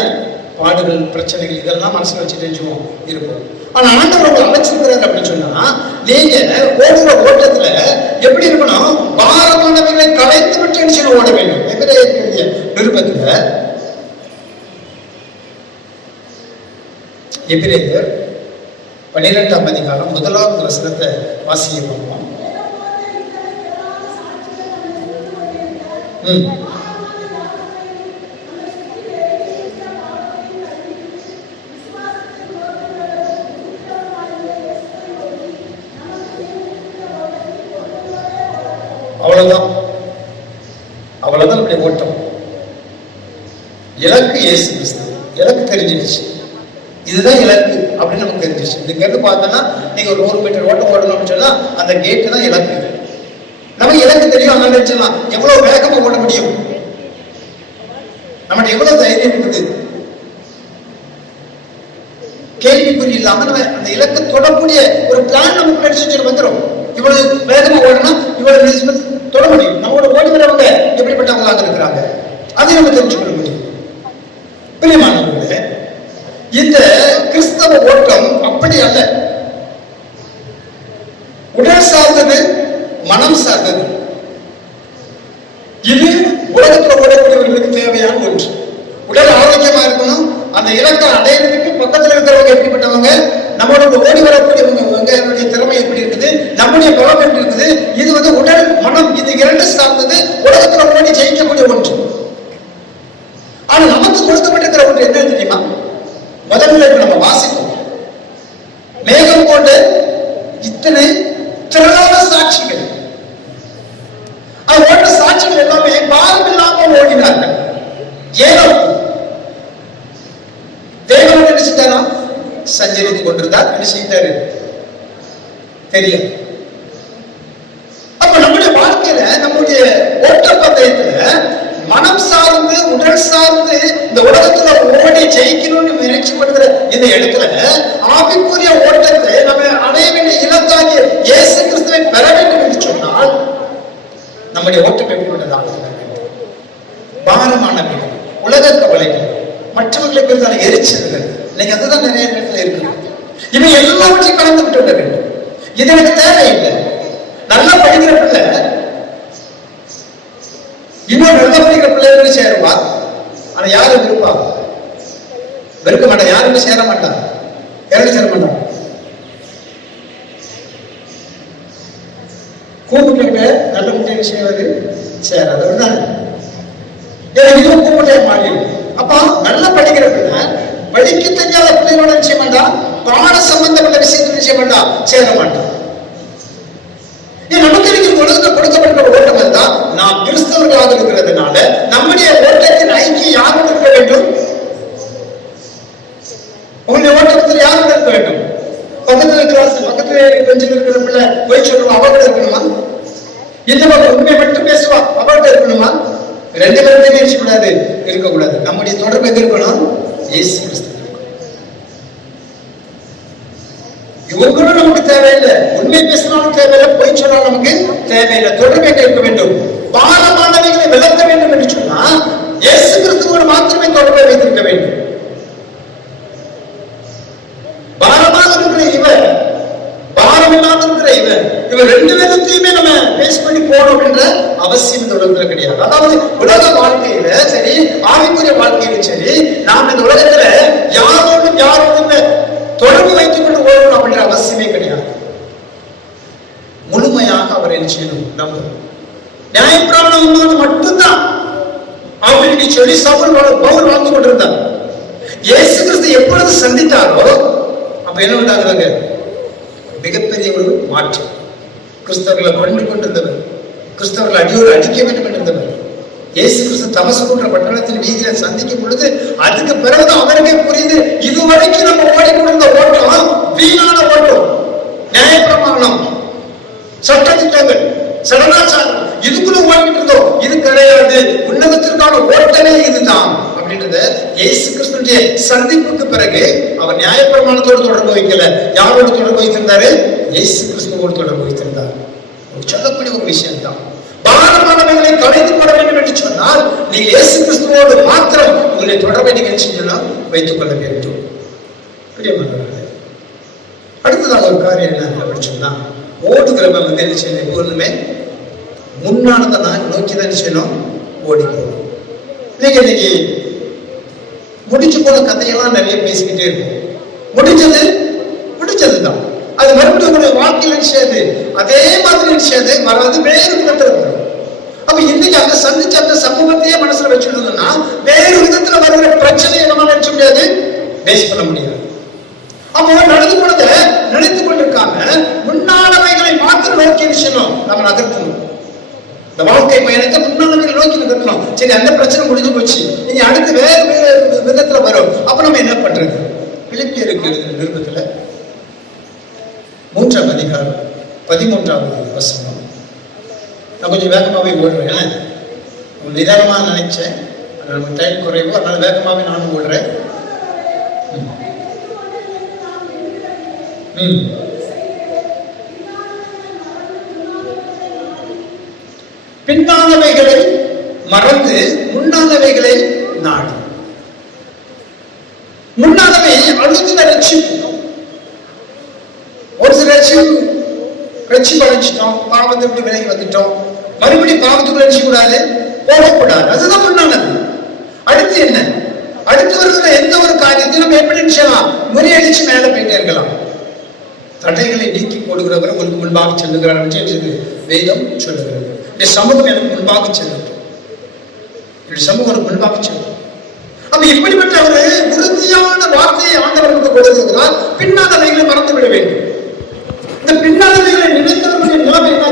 பாடுகள் பிரச்சனைகள் இதெல்லாம் மனசுல வச்சு தெரிஞ்சுவோம் இருக்கும். ஆனா ஆண்டவர் உங்களை அழைச்சிருக்கிறார் அப்படின்னு சொன்னா நீங்க ஓடுற ஓட்டத்துல எப்படி இருக்கணும், பாரமானவர்களை கலைத்து விட்டு ஓட வேண்டும். எபிரேயர் நிருபத்துல எபிரேயர் 12ஆம் அதிகாரம் 1வது வசனத்தை வாசிக்க பார்ப்போம். அவ்வளவுதான், அவ்வளவுதான் நம்முடைய ஓட்டம். இலக்கு இயேசு கிறிஸ்து, இலக்கு தெரிஞ்சிடுச்சு, இதுதான் இலக்கு அப்படின்னு நமக்கு தெரிஞ்சிச்சு. இங்க இருந்து பார்த்தோம்னா நீங்க ஒரு 100 மீட்டர் ஓட்டம் ஓடணும் அப்படின்னு சொன்னா அந்த கேட்டு தான் இலக்கு. நமக்கு இலக்கு தெரியும், அதனால நினைச்சலாம் எவ்வளவு வேகமா ஓட முடியும், நம்மகிட்ட எவ்வளவு தைரியம் இருக்குது. கேள்விக்குறி இல்லாம நம்ம அந்த இலக்கை தொடக்கூடிய ஒரு பிளான் நமக்கு நினைச்சு வந்துடும். இவ்வளவு வேகமா ஓடனா இவ்வளவு தொட முடியும். நம்மளோட ஓடி வரவங்க எப்படிப்பட்டவங்களாக இருக்கிறாங்க அதை நம்ம தெரிஞ்சுக்கொள்ள முடியும். பிரியமானவர்களே, இந்த கிறிஸ்தவ ஓட்டம் அப்படி அல்ல. உடல் சார்ந்தது, மனம் சார்ந்தது. இது உலகத்தில் ஓடக்கூடியவர்களுக்கு தேவையான ஒன்று. உடல் ஆரோக்கியமா இருக்கணும். அந்த இலக்கை அடையிறதுக்கு பக்கத்தில் இருக்கிறவங்க எப்படிப்பட்டவங்க, நம்மளோட ஓடி வரக்கூடியவங்க திறமை எப்படி இருக்குது, நம்முடைய பலம் எப்படி இருக்குது, இது உடல் மனம் இது இரண்டு சார்ந்தது. உலகத்தில் ஓடி ஜெயிக்கக்கூடிய ஒன்று. ஆனா நமக்கு கொடுக்கப்பட்டிருக்கிற ஒன்று என்ன தெரியுமா? முதல்ல நம்ம வாசிப்போம். மேகம் போட்டு இத்தனை திரளான சாட்சிகள், ஓட்ட சாட்சிகள் எல்லாமே பாரம் இல்லாமல் ஓடினார்கள். ஏனோ தேவன் நினைச்சிட்டாரா? சஞ்சரித்துக் கொண்டிருந்தார். நினைச்சிட்டாரு தெரியும். அப்ப நம்முடைய வாழ்க்கையில, நம்முடைய ஓட்ட பந்தயத்துல மனம் சார்ந்து உடல் சார்ந்து இந்த உலகத்துல ஓடி ஜெயிக்கணும்னு முயற்சிப்படுகிற இந்த இடத்துல ஆவிக்குரிய ஓட்டத்தை நம்ம அடைய வேண்டிய இலக்காகிய இயேசு கிறிஸ்துவை பெற வேண்டும் என்று சொன்னால் நம்முடைய ஓட்டம் எப்படிப்பட்டதாக பாரமான உலக கவலைகள், மற்றவர்களை குறித்தான எரிச்சல்கள், இன்னைக்கு அதுதான் நிறைய இடத்துல இருக்கு. இவை எல்லாவற்றையும் கலந்து விட்டு விட வேண்டும். இது எனக்கு தேவையில்லை. நல்லா படிக்கிற பிள்ளை இன்னும் நல்லா படிக்கிற பிள்ளைகளுக்கு சேருவா. ஆனா யாரும் விருப்பா வெறுக்க மாட்டா. யாருமே சேர மாட்டான். யாரும் சேர மாட்டான். கூப்பிட்டு நல்ல முட்டையை செய்வது சேராது. இதுவும் கூப்பிட்டே மாறிடும். அப்ப நல்லா படிக்கிற பிள்ளை படிக்க தெரியாத பிள்ளைகளோட நிச்சயம் வேண்டாம், பாட சம்பந்தப்பட்ட விஷயத்துல நிச்சயம் வேண்டாம், சேர மாட்டான். நமக்கு இருக்கிற உலகத்தை கொடுக்கப்பட்ட ஓட்டம் தான். நாம் கிறிஸ்தவர்களாக இருக்கிறதுனால நம்முடைய ஓட்டத்தின் ஐக்கியம் யாரும் இருக்க வேண்டும்? உங்களுடைய ஓட்டத்தில் யாரும் இருக்க வேண்டும்? பக்கத்துல கிளாஸ் பக்கத்துல பெஞ்சில் இருக்கிற பிள்ளை போய் சொல்லுவா, அவர்கிட்ட இருக்கணுமா? இந்த பக்கம் உண்மை மட்டும் பேசுவா, அவர்கிட்ட இருக்கணுமா? ரெண்டு பேருமே இருக்கக்கூடாது, இருக்கக்கூடாது. நம்முடைய தொடர்பு எங்க இருக்கணும்? இயேசு கிறிஸ்து. இவங்களும் நமக்கு தேவையில்லை, உண்மை பேசினாலும் தேவையில்லை, பொய் சொன்னாலும் நமக்கு தேவையில்லை. தொடர்பு எங்க இருக்க வேண்டும்? பாரமானவைகளை விளக்க வேண்டும் என்று சொன்னா இயேசு கிறிஸ்துவோடு மாத்திரமே தொடர்பை வைத்திருக்க வேண்டும். பாரமாக இருக்கிற இவர், பாரம் இல்லாமல் இருக்கிற இவர் ரெண்டு விதத்தையுமே நம்ம பேஸ் பண்ணி போனோம் என்ற அவசியம் இந்த உலகத்துல கிடையாது. அதாவது உலக வாழ்க்கையில சரி, ஆவிக்குரிய வாழ்க்கையிலும் சரி, நாம் இந்த உலகத்துல யாரோடும் தொடர்பு வைத்துக் கொண்டு ஓடணும் அப்படின்ற அவசியமே கிடையாது. முழுமையாக அவரை செய்யணும். நம்ம நியாயப்பிரமாணம் மட்டும்தான் அப்படின்னு சொல்லி பவுல் வாழ்ந்து கொண்டிருந்தார். இயேசு கிறிஸ்து எப்பொழுது சந்தித்தாரோ அப்ப என்ன உண்டாகுறாங்க? மிகப்பெரிய ஒரு மாற்றம். கிறிஸ்தவர்களை கொண்டு கொண்டிருந்தவர், கிறிஸ்தவர்கள் அடியோடு அடிக்க வேண்டும் என்றிருந்தவர். இயேசு கிறிஸ்து தமசு போன்ற பட்டணத்தின் வீதியில சந்திக்கும் பொழுது அதுக்கு பிறகுதான் அவருக்கே புரியுது, இதுவரைக்கும் நம்ம ஓடிக்கொண்டிருந்த ஓட்டம் வீணான ஓட்டம். நியாயப்பிரமாணம், சட்டத்திட்டங்கள், சடனாச்சாரம், இதுக்குள்ள ஓடிட்டு இருந்தோம். இது கிடையாது. உன்னதத்திற்கான ஓட்டமே இதுதான் அப்படின்றத இயேசு கிறிஸ்துடைய சந்திப்புக்கு பிறகு அவர் நியாயப்பிரமாணத்தோடு தொடர்பு வைக்கல. யாரோடு தொடர்பு வைத்திருந்தாரு? இயேசு கிறிஸ்துவோடு தொடர்பு வைத்திருந்தார். சொல்லக்கூடிய ஒரு விஷயம் தான். பாரமானவைகளை கலைந்து போட வேண்டும் என்று சொன்னால் நீ இயேசு கிறிஸ்துவோடு மாத்திரம் உங்களுடைய தொடர்பை நிகழ்ச்சியெல்லாம் வைத்துக் கொள்ள வேண்டும். அடுத்ததாக ஒரு காரியம் என்ன அப்படின்னு சொன்னா, ஓடுகிறவன் என்ன செய்யணும்? எப்பொழுதுமே முன்னானதை நான் நோக்கிதான் செய்யணும், ஓடி போகணும். இன்னைக்கு முடிச்சு போன கதையெல்லாம் நிறைய பேசிக்கிட்டே இருக்கும். முடிச்சதுதான். அது மறுபடியும் உங்களுடைய வாழ்க்கையில நிச்சயது அதே மாதிரி நிச்சயது வராது, வேறு விதத்துல வரும். அப்ப இன்னைக்கு அந்த சந்திச்ச அந்த சமூகத்தையே மனசுல வச்சுருந்தோம்னா வேறு விதத்துல வருகிற பிரச்சனையை நம்ம நினைச்ச முடியாது, பேஸ் பண்ண முடியாது. அப்போ நடந்து போனதை நினைத்துக் கொண்டிருக்காம முன்னானவைகளை மாத்திரம் நோக்கி விஷயம் நம்ம நகர்த்தணும். இந்த வாழ்க்கை பயணத்தை முன்னானவைகளை நோக்கி நகர்த்தணும். சரி, அந்த பிரச்சனை முடிஞ்சு போச்சு, நீங்க அடுத்து வேறு விதத்துல வரும். அப்ப நம்ம என்ன பண்றது? பிலிப்பியருக்கு எழுதின நிருபத்துல 3ஆம் அதிகாரம் 13வது வசனம். நான் கொஞ்சம் வேகமாவே ஓடுறேன். நிதானமா நினைச்சேன், டைம் குறைவோ, அதனால வேகமாவே நானும் ஓடுறேன். பின்னானவைகளை மறந்து முன்னானவைகளை நாடு. முன்னானவை அழுதின ரட்சிப்பு. ஒரு சில ரட்சிப்பு அடைச்சிட்டோம், பாவத்தை விட்டு விலகி வந்துட்டோம், மறுபடியும் பாவத்துக்குள்ள ரட்சிக்க கூடாது, போகக்கூடாது. அதுதான் முன்னானது. அடுத்து என்ன? அடுத்து வருகிற எந்த ஒரு காரியத்தையும் நம்ம எப்படி நினைச்சலாம், முறியடிச்சு மேல போயிட்டே இருக்கலாம். தடைகளை நீக்கி போடுகிறவர் உங்களுக்கு முன்பாக செல்லுகிறார் என்று வேதம் சொல்லுகிறது. இந்த சமூகம் எனக்கு முன்பாக செல்லும், சமூகம் முன்பாக செல்லும். அப்ப இப்படிப்பட்ட ஒரு உறுதியான வார்த்தையை ஆண்டவர்களுக்கு கொடுக்கிறார். பின்னாதவைகளை மறந்து விட வேண்டும். இந்த பின்னாதவைகளை நினைத்தவர்களுடைய நிலைமை என்ன?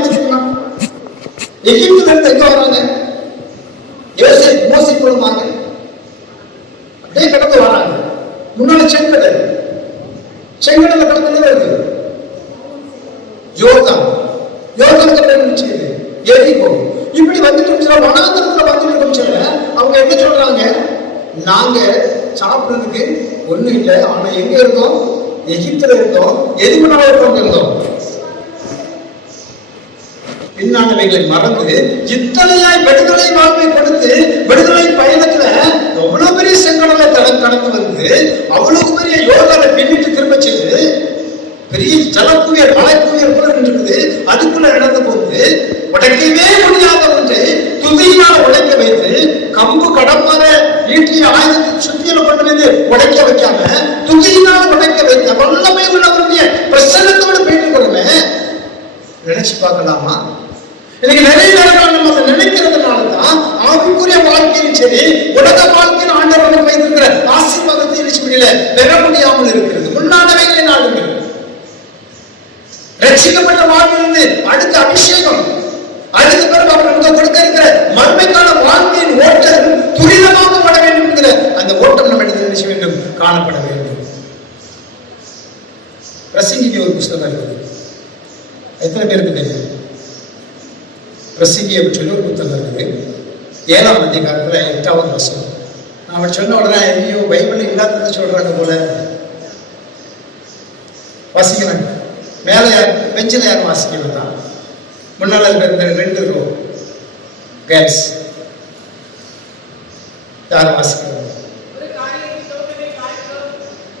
எகிப்திலிருந்து எங்க வராங்க? மோசே மூலமாக அப்படியே கடந்து வராங்க. முன்னாடி செங்கடல் கடந்து வருது. யோர்தானுக்கு எரிகோ. இப்படி வந்துட்டு வனாந்தரத்துல வந்துட்டு அவங்க என்ன சொல்றாங்க? நாங்க சாப்பிடுறதுக்கு ஒண்ணு இல்லை, ஆனா எங்க இருக்கோம்? எகிப்துல இருக்கோம். எதுக்கு நாள் இருந்தோம்? பின்னானவைகளை மறந்து இத்தனையாய் விடுதலை வாழ்வை கொடுத்து விடுதலை பயணத்துல அவ்வளவு பெரிய செங்கடலை கடந்து வந்து அவ்வளவு பெரிய யோர்தானை பின்னிட்டு திரும்ப செய்து பெரிய ஜலப்புயல் மலைப்புயல் கூட இருக்குது. அதுக்குள்ள நடந்து போது உடைக்கவே முடியாத ஒன்றை துதியினால் உடைக்க வைத்து கம்பு கடப்பார ஈட்டிய ஆயுதத்தை சுத்தியில கொண்டு வந்து உடைக்க வைக்காம துதியினால் உடைக்க வைத்த வல்லமை உள்ளவருடைய பிரசன்னத்தோடு போயிட்டு கொடுமே நினைச்சு பார்க்கலாமா? இன்னைக்கு நிறைய நேரங்கள் நம்ம அதை நினைக்கிறதுனாலதான் ஆவிக்குரிய வாழ்க்கையும் சரி உலக வாழ்க்கையில் ஆண்டவர்கள் வைத்திருக்கிற ஆசீர்வாதத்தை நினைச்சு முடியல, பெற முடியாமல் இருக்கிறது. முன்னானவைகளை நாடுங்கள். ரட்சிக்கப்பட்ட வாழ்விலிருந்து அடுத்த அபிஷேகம், அதுக்கு பிறகு அவர் நமக்கு கொடுக்க இருக்கிற மறுமைக்கான வாழ்க்கையின் ஓட்டம் துரிதமாக பட வேண்டும் என்கிற அந்த ஓட்டம் நம்ம எடுத்து நினைச்ச வேண்டும், காணப்பட வேண்டும். பிரசங்கிக்கு ஒரு புஸ்தகம் இருக்குது. எத்தனை பேருக்கு தெரியும்? பிரசங்கியை சொல்லி ஒரு புத்தகம் இருக்குது. 7ஆம் அதிகாரத்துல 8வது வசனம். நான் அவர் சொன்ன உடனே ஐயோ பைபிள் இல்லாததை சொல்றாங்க போல வாசிக்கிறாங்க. மேல பெஞ்சில் யாரும் வாசிக்கிறது தான். முன்னால இருந்த 2 ரோ கேர்ள்ஸ் யாரும் வாசிக்கிறது.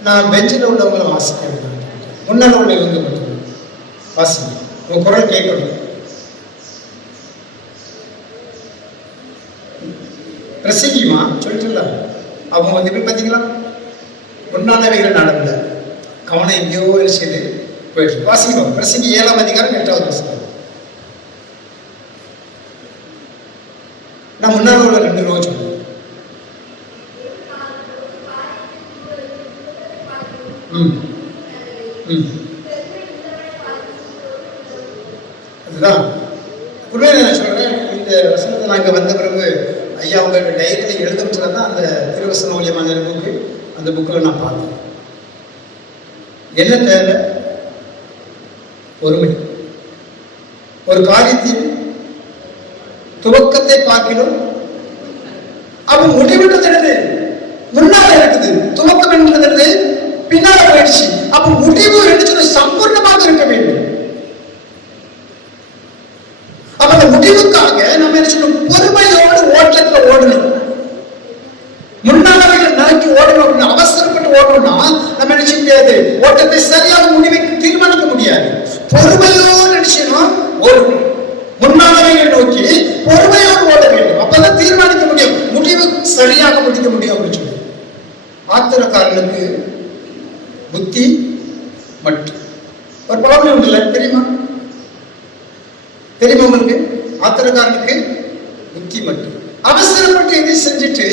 நான் பெஞ்சில் உள்ளவங்களை வாசிக்கிறேன். முன்னால உள்ள இருந்து மட்டும் வாசிங்க, உங்க குரல் கேட்கணும். பிரசங்கிமா சொல்லிட்டுல அவங்க வந்து எப்படி பார்த்தீங்களா? முன்னானவைகள் நடக்கல, கவனம் எங்கேயோ செய்து போயிட்டு வாசிப்போம். பிரசங்கி 7ஆம் அதிகாரம் 8வது வசனம். நான் முன்னாள் உள்ள 2 ரோ சொல்லுவேன். அதுதான் உண்மையை நான் சொல்றேன். இந்த வசனத்தை நாங்க வந்த பிறகு ஐயா அவங்க டைரியில எழுதப்பட்டதான் அந்த திருவசன மூலியமான புக்கு, அந்த புக்கில் நான் பார்த்தேன். என்ன தேவை? பொறுமை. ஒரு காரியத்தின் துவக்கத்தை பார்க்கணும், அப்ப முடிவுன்றது முன்னால இருக்குது, துவக்கம் என்றது பின்னால போயிடுச்சு. அப்ப முடிவு என்று சம்பூர்ணமாக இருக்க வேண்டும். அப்ப அந்த முடிவுக்காக நம்ம என்ன சொல்லணும்? பொறுமையோடு ஓட்டத்துல ஓடணும். முன்னாளர்கள் நோக்கி ஓடணும் அப்படின்னு அவசரப்பட்டு ஓடணும்னா நம்ம நினைச்ச முடியாது, ஓட்டத்தை சரியாக முடிவை தீர்மானிக்க முடியாது. பொறுமையோடு நினைச்சணும் ஓடணும். முன்னாளர்கள் நோக்கி பொறுமையோடு ஓட வேண்டும். அப்பதான் தீர்மானிக்க முடியும், முடிவு சரியாக முடிக்க முடியும் அப்படின்னு சொல்லி. ஆத்திரக்காரனுக்கு புத்தி மட்டும் ஒரு ப்ராப்ளம் இல்லை, தெரியுமா? தெரியுமா உங்களுக்கு? ஆத்திரக்காரனுக்கு புத்தி மட்டும். அவசரப்பட்டு எதை செஞ்சுட்டு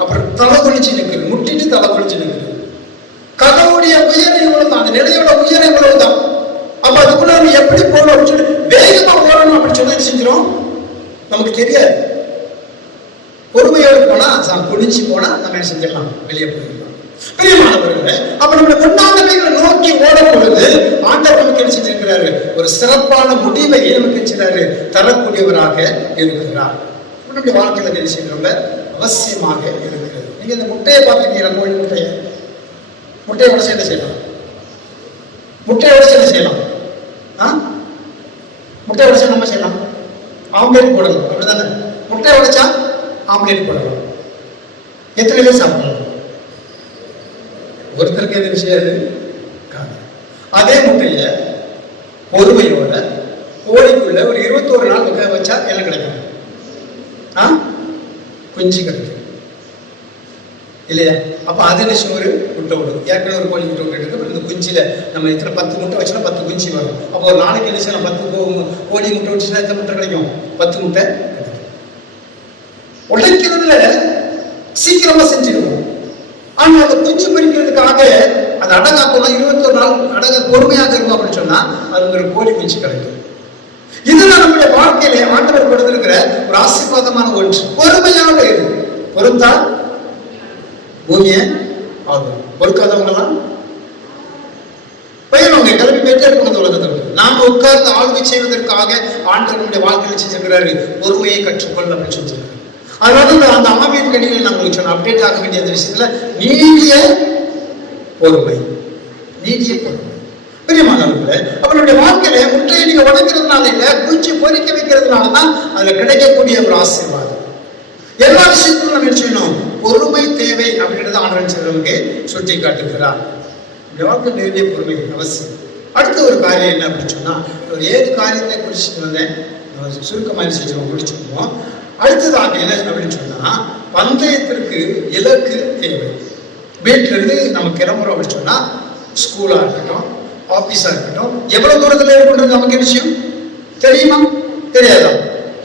அப்புறம் தலை குளிச்சு நிற்கிறது, முட்டிட்டு தலை குளிச்சு நிற்கிறது. கதவுடைய உயரம் இவ்வளவுதான், அந்த நிலையோட உயரம் இவ்வளவுதான். அப்ப அதுக்குள்ள நம்ம எப்படி போகணும் அப்படின்னு சொல்லி வேகமா போகணும் அப்படின்னு சொல்லி செஞ்சிடும், நமக்கு தெரியாது. பொறுமையோடு போனா குளிச்சு போனா நம்ம என்ன செஞ்சிடலாம், வெளியே போயிடலாம். பிரியமானவர்களே, அப்ப நம்மளை முன்னானவைகளை நோக்கி ஓடும் பொழுது ஆண்டவர் நமக்கு என்ன செஞ்சிருக்கிறாரு? ஒரு சிறப்பான முடிவை நமக்கு செய்றாரு, தரக்கூடியவராக இருக்கிறார். நம்முடைய வாழ்க்கையில என்ன செய்யறோம்ல அவசியமாக இருக்கிறது. நீங்க இந்த முட்டையை பார்த்துட்டீங்களா? கோழி முட்டையை உடச்சு என்ன செய்யலாம்? முட்டையை உடைச்சு என்ன செய்யலாம்? முட்டையை உடைச்சா நம்ம செய்யலாம், ஆம்லேட் போடலாம், அப்படிதானே? முட்டையை உடைச்சா ஆம்லேட் போடலாம். எத்தனை பேர் சாப்பிடலாம்? ஒருத்தருக்கு எது விஷயம். அதே முட்டைய பொறுமையோட கோழிக்குள்ள ஒரு 21 நாள் வைக்க வச்சா என்ன கிடைக்கும்? குஞ்சு கிடைக்கும் இல்லையா? அப்ப அது என்ன ஒரு முட்டை விடும். ஏற்கனவே ஒரு கோழி முட்டை விட்டு இந்த குஞ்சில நம்ம இத்தனை 10 முட்டை வச்சுன்னா 10 குஞ்சு வரும். அப்போ ஒரு நாளைக்கு என்ன செய்யலாம்? 10 கோழி முட்டை வச்சுன்னா எத்தனை முட்டை கிடைக்கும்? 10 முட்டை கிடைக்கும். உழைக்கிறதுல சீக்கிரமா செஞ்சிருவோம். ஆனா அந்த குஞ்சு பறிக்கிறதுக்காக அது அடங்காக்கணும், 21 நாள் அடங்க பொறுமையாக இருக்கும் அப்படின்னு சொன்னா அது ஒரு கோழி குஞ்சு கிடைக்கும். இதுதான் நம்முடைய வாழ்க்கையில ஆண்டவர் கொடுத்திருக்கிற ஒரு ஆசீர்வாதமான ஒன்று. பொறுமையாக இருக்கும். பொறுத்தா பூமியை ஆகும். பொறுக்காதவங்க எல்லாம் பயிரவங்க கிளம்பி போயிட்டே இருப்பாங்க உலகத்தில். நாம உட்கார்ந்து ஆளுகை செய்வதற்காக ஆண்டவர் நம்முடைய வாழ்க்கையில் செஞ்சிருக்கிறாரு. பொறுமையை கற்றுக்கொள்ள அப்படின்னு சொல்லியிருக்காரு. அதனால அந்த அம்மாவின் கணிகளை நாங்கள் சொன்ன அப்டேட் ஆக வேண்டிய அந்த விஷயத்துல நீடிய பொறுமை, நீடிய பொறுமை பெரியமானவர்களே. அவருடைய வாழ்க்கையில முட்டையை நீங்க உடைக்கிறதுனால இல்ல, குஞ்சு பொறிக்க வைக்கிறதுனாலதான் அதுல கிடைக்கக்கூடிய ஒரு ஆசீர்வாதம். எல்லா விஷயத்திலும் நம்ம செய்யணும், பொறுமை தேவை அப்படின்றது ஆண்டவன் நமக்கு சுட்டி காட்டுகிறார். வாழ்க்கை நிறைய பொறுமை அவசியம். அடுத்த ஒரு காரியம் என்ன அப்படின்னு சொன்னா, ஒரு 7 காரியத்தை குறிச்சுட்டு வந்தேன், சுருக்கமாக செஞ்சோம் முடிச்சுக்குவோம். அடுத்ததாக என்ன அப்படின்னு சொன்னா, பந்தயத்திற்கு இலக்கு தேவை. வீட்டில இருந்து நம்ம கிளம்புறோம் அப்படின்னு சொன்னா, ஸ்கூலா இருக்கட்டும், ஆபீஸா இருக்கட்டும், எவ்வளவு தூரத்துல இருக்குன்றது நமக்கு விஷயம் தெரியுமா? தெரியாதா?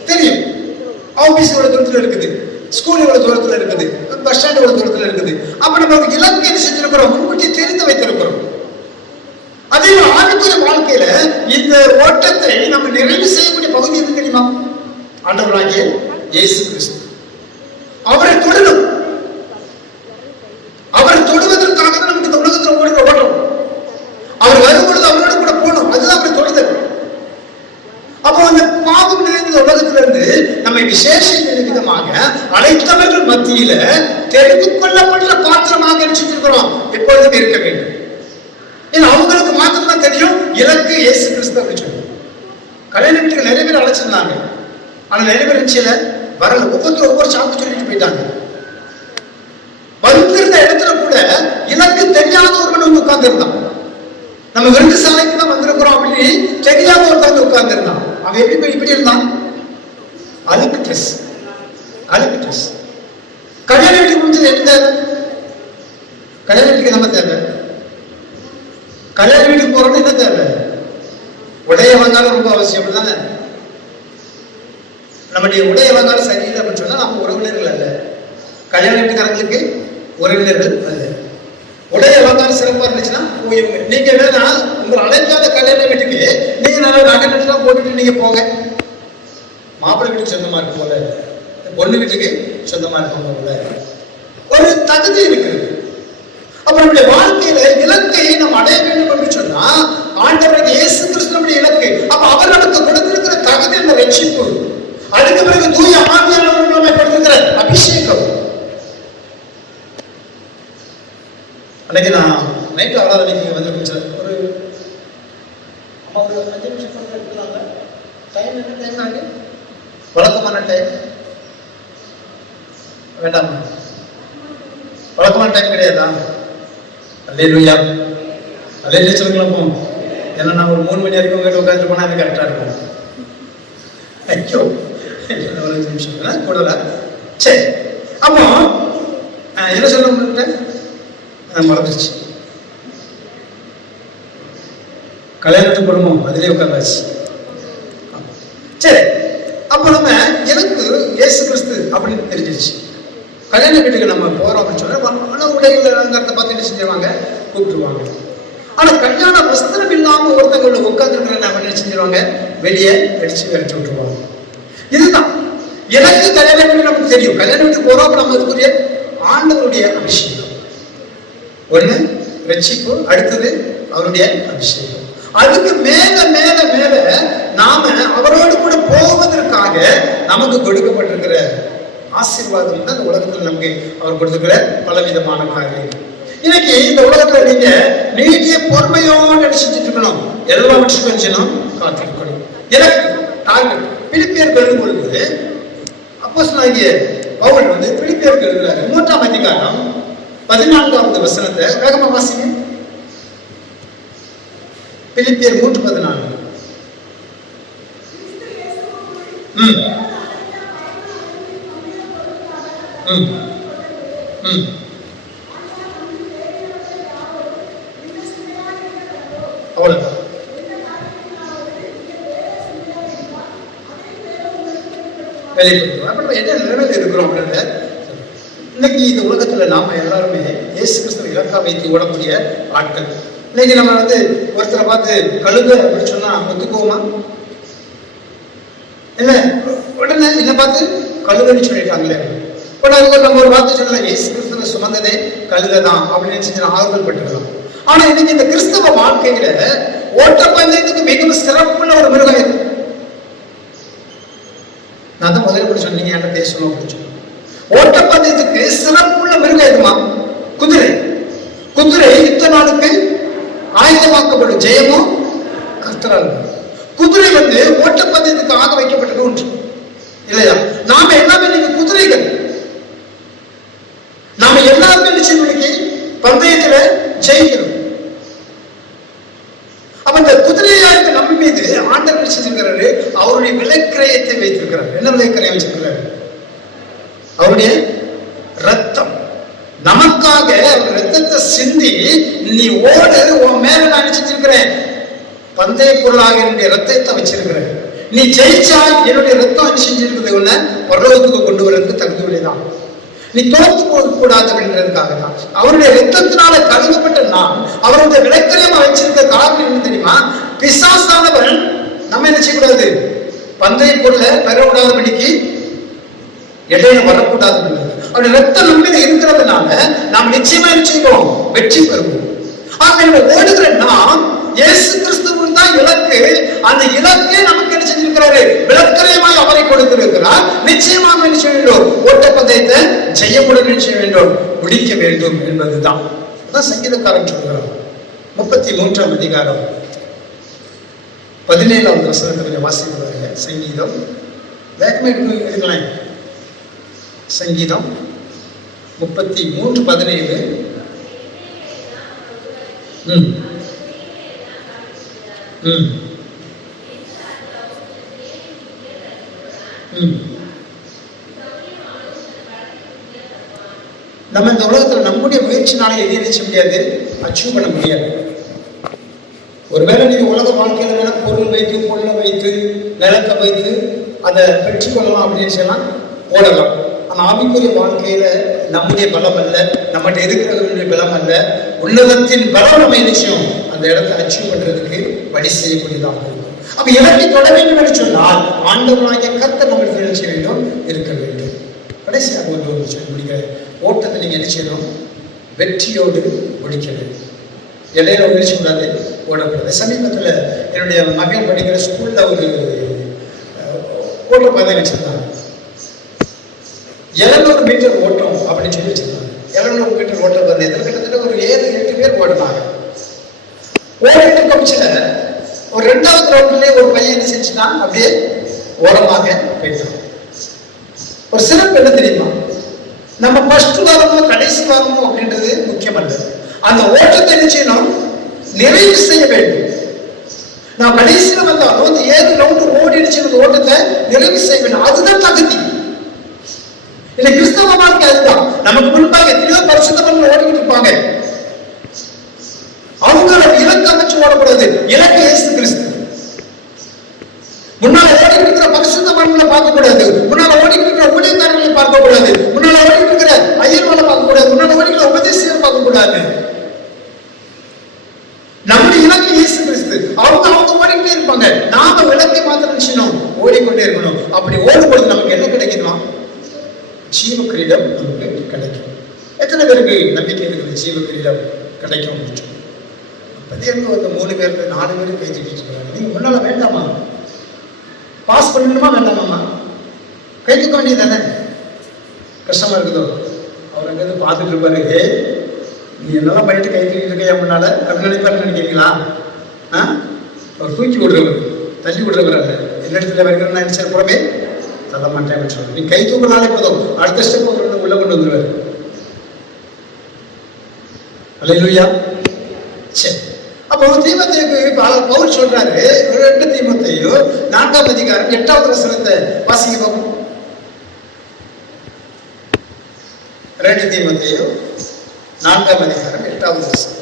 தெரியும். ஆபீஸ் எவ்வளவு தூரத்துல இருக்குது, ஸ்கூல் எவ்வளவு தூரத்துல இருக்குது, பஸ் ஸ்டாண்ட் எவ்வளவு தூரத்துல இருக்குது. அப்ப நம்ம இலக்கு என்ன செஞ்சிருக்கிறோம்? முன்கூட்டி தெரிந்து வைத்திருக்கிறோம். அதே ஆவிக்குரிய வாழ்க்கையில இந்த ஓட்டத்தை நம்ம நிறைவு செய்யக்கூடிய பகுதி எது தெரியுமா? ஆண்டவராகிய இயேசு கிறிஸ்து. அவரை தொடரும். அவரை தொடுவதற்காக தான் நமக்கு இந்த உலகத்தில் ஓடுகிற ஓட்டம். அவர் வரும்பொழுது அவரோட கூட போகணும். அதுதான் அவரை தொடுதல். அப்போ அந்த பாவம் நிறைந்த உலகத்திலிருந்து நம்மை விசேஷ விதமாக அழைத்தவர்கள் மத்தியில தெரிந்து கொள்ளப்பட்ட பாத்திரமாக நினைச்சிருக்கிறோம். எப்பொழுதும் இருக்க வேண்டும். ஏன்னா அவங்களுக்கு மாத்திரம் தான் தெரியும் இலக்கு இயேசு கிறிஸ்து அப்படின்னு சொல்லி. கல்யாண வீட்டுக்கு நிறைய பேர் அழைச்சிருந்தாங்க. ஆனா நிறைய பேர் நிச்சயில வரல. ஒவ்வொரு சாக்கு சொல்லிட்டு போயிட்டாங்க. வந்திருந்த இடத்துல கூட இலக்கு தெரியாத ஒருவன் உட்கார்ந்து இருந்தான். நம்ம விருதுசாலைக்கு தான் வந்திருக்கிறோம் அப்படின்னு தெரியாத ஒருத்தவங்க உட்கார்ந்து இருந்தான். அவன் எப்படி இருந்தான்? அழுக்கு ட்ரெஸ். கல்யாண வீட்டுக்கு முடிஞ்சது என்ன தேவை? கல்யாண வீட்டுக்கு நம்ம தேவை. கல்யாண வீட்டுக்கு போறோம்னு என்ன தேவை? உடைய அலங்காரம் ரொம்ப அவசியம் தானே. நம்முடைய உடைய அலங்காரம் சரியில்லை அப்படின்னு சொன்னா நம்ம உறவினர்கள் அல்ல. கல்யாண வீட்டுக்காரங்களுக்கு உறவினர்கள் அல்ல. உடைய அலங்காரம் சிறப்பா இருந்துச்சுன்னா நீங்க வேணா உங்களை அழைக்காத கல்யாண வீட்டுக்கு நீங்க நல்லா நகை போட்டுட்டு நீங்க போங்க. மாப்பிள்ளை வீட்டுக்கு சொந்தமா இருக்கும் போல, பொண்ணு வீட்டுக்கு சொந்தமா இருக்கும் போல ஒரு தகுதி இருக்கு. அப்ப நம்முடைய வாழ்க்கையில இலக்கை நம்ம அடைய வேண்டும் என்று சொன்னா ஆண்டவருக்கு இயேசு கிறிஸ்து நம்முடைய இலக்கு. அப்ப அவர் நமக்கு கொடுத்திருக்கிற தகுதி அந்த ரட்சிப்பு. அதுக்கு பிறகு தூய ஆவியானவர் நம்மை கொடுத்திருக்கிற அபிஷேகம். அன்னைக்கு நான் நைட்டு ஆராதனைக்கு வந்து ஒரு 5 நிமிஷம் எடுத்துலாங்க. டைம் என்ன டைம் ஆகுது? வழக்கமான டைம் வேண்டாமா? வழக்கமான டைம் கிடையாதா? அல்லேலூயா, அல்லேலூயா சொல்லுங்களா. போவோம். ஏன்னா நான் ஒரு 3 மணி வரைக்கும் உங்ககிட்ட உட்காந்துட்டு போனா அது கரெக்டா இருக்கும். ஐயோ, ஒரு 5 நிமிஷம் கூடல. சரி, அப்போ என்ன சொல்ல மறந்துச்சு. கல்யாணத்து குடும்பம் அதிலே உட்காந்தாச்சு. சரி, அப்ப நம்ம எனக்கு இயேசு கிறிஸ்து அப்படின்னு தெரிஞ்சிருச்சு. கல்யாண வீட்டுக்கு நம்ம போறோம் அப்படின்னு சொன்னா உடைகள் அலங்காரத்தை பார்த்து என்ன செஞ்சிருவாங்க? கூப்பிட்டுருவாங்க. ஆனா கல்யாண வஸ்திரம் இல்லாம ஒருத்தவங்களோட உட்கார்ந்து என்ன செஞ்சிருவாங்க? வெளியே அடிச்சு விரட்டி விட்டுருவாங்க. இதுதான் எனக்கு கல்யாண வீட்டு நமக்கு தெரியும். கல்யாண வீட்டுக்கு போறோம், நம்ம இதுக்குரிய ஆண்டவருடைய அபிஷேகம். ஒண்ணு ரட்சிப்பு, அடுத்தது அவருடைய அபிஷேகம். அதுக்கு மேல மேல மேல நாம அவரோடு கூட போவதற்காக நமக்கு கொடுக்கப்பட்டிருக்கிற ஆசீர்வாதம் தான் இந்த உலகத்தில் நமக்கு அவர் கொடுத்திருக்கிற பலவிதமான காரியம். இன்னைக்கு இந்த உலகத்துல நீங்க நீடிய பொறுமையோடு நினைச்சிட்டு இருக்கணும், எல்லாவற்றையும் கொஞ்சம் காத்திருக்கணும். எனக்கு டார்கெட். பிலிப்பியருக்கு எழுதும் பொழுது அப்போஸ்தலனாகிய பவுல் பிலிப்பியருக்கு எழுதுறாரு. 3ஆம் அதிகாரம் 14வது வசனத்தை வேகமா வாசிங்க. பிலிப்பியர் 3:14. அவ்வளவுதான். என்ன நிலைமையில இருக்கிறோம் அப்படின்ற இன்னைக்கு இந்த உலகத்துல நாம எல்லாருமே இயேசு கிறிஸ்துவ இலக்கா வைத்து ஓடக்கூடிய ஆட்கள். இன்னைக்கு நம்ம ஒருத்தரை பார்த்து கழுத அப்படின்னு சொன்னா ஒத்துக்குவோமா? இல்ல, உடனே என்ன பார்த்து கழுதைன்னு சொல்லிட்டாங்களே. உடனே நம்ம ஒரு வார்த்தை சொல்லலாம், இயேசு கிறிஸ்துவ சுமந்ததே கழுதைதான் அப்படின்னு செஞ்சு ஆறுதல் பட்டுக்கலாம். ஆனா இன்னைக்கு இந்த கிறிஸ்தவ வாழ்க்கையில ஓட்டப்பந்தயத்துக்கு மிகவும் சிறப்புள்ள ஒரு மிருகம் இருக்கு. நான் தான் முதல்ல கூட சொன்னீங்க, என்கிட்ட பேசணும் அப்படின்னு சொன்னேன். ஓட்டப்பந்தயத்துக்கு சிறப்புள்ள மிருகம் எதுமா? குதிரை. குதிரை யுத்த நாளுக்கு ஆயுதமாக்கப்படும், ஜெயமும் கர்த்தரால். குதிரை ஓட்டப்பந்தயத்துக்கு ஆக வைக்கப்பட்டது ஒன்று இல்லையா? நாம எல்லாமே இன்னைக்கு குதிரைகள். நாம எல்லாருமே இன்னைக்கு பந்தயத்துல ஜெயிக்கிறோம். அப்ப இந்த குதிரையா இருக்க நம்ம மீது ஆண்டவர் செஞ்சிருக்கிறாரு, அவருடைய விலைக்கிரயத்தை வைத்திருக்கிறார். என்ன விலைக்கிரயம் வச்சிருக்கிறாரு? அவருடைய ரத்தம். நமக்காக ரத்தத்தை சிந்தி நீ ஓடு, உன் மேல நான் நினைச்சிருக்கிறேன், பந்தய பொருளாக என்னுடைய ரத்தத்தை வச்சிருக்கிறேன், நீ ஜெயிச்சா என்னுடைய ரத்தம் செஞ்சிருக்கிறது ஒண்ணு பரலோகத்துக்கு கொண்டு வரதுக்கு தகுதியுடையதான். நீ தோத்து போக கூடாது அப்படின்றதுக்காக தான் அவருடைய ரத்தத்தினால கழுவப்பட்ட நான் அவருடைய விலைக்கிரயமா வச்சிருக்க காரணம் என்ன தெரியுமா? பிசாசானவன் நம்ம என்ன செய்யக்கூடாது, பந்தய பொருளை பெறக்கூடாதபடிக்கு இடையில வரக்கூடாது. அவருடைய ரத்தம் நம்ம இருக்கிறதுனால நாம் நிச்சயமா நிச்சயம் வெற்றி பெறுவோம். ஆக ஓடுகிற நாம் இயேசு கிறிஸ்துவின் தான் இலக்கு. அந்த இலக்கே நமக்கு என்ன செஞ்சிருக்கிறாரு? விலக்கிரயமாய் அவரை கொடுத்திருக்கிறார். நிச்சயமாக என்ன செய்ய வேண்டும்? ஓட்டப்பந்தயத்தை ஜெயமுடன் நிச்சய வேண்டும், முடிக்க வேண்டும் என்பதுதான். அதான் சங்கீதக்காரன் சொல்கிறார். 33ஆம் அதிகாரம் 17வது வசனத்தில் வாசிக்கிறாங்க. சங்கீதம் வேகமா எடுக்கலாம். சங்கீதம் 33:17. நம்ம இந்த உலகத்துல நம்முடைய முயற்சினால எதையும் நினைச்ச முடியாது, அச்சீவ் பண்ண முடியாது. ஒருவேளை நீங்க உலக வாழ்க்கையில வேணா பொருள் வைத்து, பொருளை வைத்து, நிலத்தை வைத்து அதை பெற்றுக்கொள்ளலாம் அப்படின்னு சொல்லலாம், ஓடலாம். ஆனா ஆவிக்குரிய வாழ்க்கையில நம்முடைய பலம் அல்ல, நம்மகிட்ட இருக்கிறவர்களுடைய பலம் அல்ல, உன்னதத்தின் பலம் நம்ம நிச்சயம் அந்த இடத்தை அச்சீவ் பண்றதுக்கு வழி செய்யக்கூடியதாக இருக்கும். அப்ப இலக்கை தொட வேண்டும் என்று சொன்னால் ஆண்டவராகிய கர்த்தர் நம்மளுக்கு நினைச்ச வேண்டும், இருக்க வேண்டும். கடைசியாக ஒரு விஷயம் முடிக்கிற ஓட்டத்தை நீங்க என்ன செய்யணும்? வெற்றியோடு முடிக்க வேண்டும். இடையில முயற்சி கூடாது, ஓடக்கூடாது. சமீபத்தில் என்னுடைய மகன் படிக்கிற ஸ்கூல்ல ஒரு ஓட்டப்பாதை வச்சிருந்தாங்க. 700 மீட்டர் ஓட்டம் அப்படின்னு சொல்லி வச்சிருந்தாங்க. 700 மீட்டர் ஓட்ட பந்தயத்தில் கிட்டத்தட்ட ஒரு 7-8 பேர் ஓடினாங்க. ஓடிட்டு கமிச்சில ஒரு 2வது ரவுண்ட்லயே ஒரு பையன் என்ன செஞ்சுட்டான், அப்படியே ஓரமாக போயிட்டான். ஒரு சிறப்பு என்ன தெரியுமா? நம்ம ஃபர்ஸ்ட் வாரமோ கடைசி வாரமோ அப்படின்றது முக்கியம் அல்ல. அந்த ஓட்டத்தை என்ன செய்யணும்? நிறைவு செய்ய வேண்டும். நான் கடைசியில் வந்தாலும் அந்த 7 ரவுண்டு ஓடிடுச்சு, அந்த ஓட்டத்தை நிறைவு செய்ய வேண்டும். அதுதான் தகுதி. இந்த கிறிஸ்தவ வாழ்க்கை அதுதான். நமக்கு முன்பாக எத்தனையோ பரிசுத்தவர்கள் ஓடிக்கிட்டு இருப்பாங்க. அவங்களோட இலக்கு அமைச்சு ஓடக்கூடாது. இலக்கு இயேசு கிறிஸ்து. முன்னால ஓடிக்கிட்டு இருக்கிற பரிசுத்தவர்களை பார்க்க கூடாது, முன்னால ஓடிக்கிட்டு இருக்கிற ஊழியக்காரர்களை பார்க்க கூடாது, முன்னால ஓடிக்கிட்டு இருக்கிற ஐயர்களை பார்க்க கூடாது, முன்னால ஓடிக்கிற உபதேசியரை பார்க்க கூடாது. நம்முடைய இலக்கு இயேசு கிறிஸ்து. அவங்க ஓடிக்கிட்டே இருப்பாங்க, நாம இலக்கை மாத்திரம் நினைச்சோம் ஓடிக்கொண்டே இருக்கணும். அப்படி ஓடும்பொழுது நமக்கு என்ன கிடைக்குமா? ஜீவ கிரீடம் நமக்கு கிடைக்கும். எத்தனை பேருக்கு நம்பிக்கை இருக்குது ஜீவ கிரீடம் கிடைக்கும்? பதியங்க வந்து 3 பேருக்கு 4 பேருக்கு பேசிட்டு இருக்காங்க. நீங்க முன்னால வேண்டாமா? பாஸ் பண்ணணுமா வேண்டாமா? கை தூக்க வேண்டியது தானே? கஷ்டமா இருக்குதோ? அவர் அங்கிருந்து பார்த்துட்டு இருப்பாரு, நீ என்னெல்லாம் பண்ணிட்டு கை தூக்கிட்டு இருக்கையா முன்னால அப்படின்னு நினைப்பாருன்னு நினைக்கிறீங்களா? அவர் தூக்கி விடுறவர், தள்ளி விடுறவர் அல்ல. எந்த இடத்துல வருகிற நினைச்ச புறமே தள்ள மாட்டேன் அப்படின்னு சொல்லுவார். நீ கை தூக்கினாலே போதும், அடுத்த ஸ்டெப் உள்ள கொண்டு வந்துருவாரு. அல்லேலூயா. சரி, அப்போ தீமோத்தேயுக்கு பவுல் சொல்றாரு, 2 தீமோத்தேயு 4ஆம் அதிகாரம் 8வது வசனத்தை வாசிக்க பார்ப்போம். 2 தீமோத்தேயு 4ஆம் அதிகாரம் 8வது வசனம்.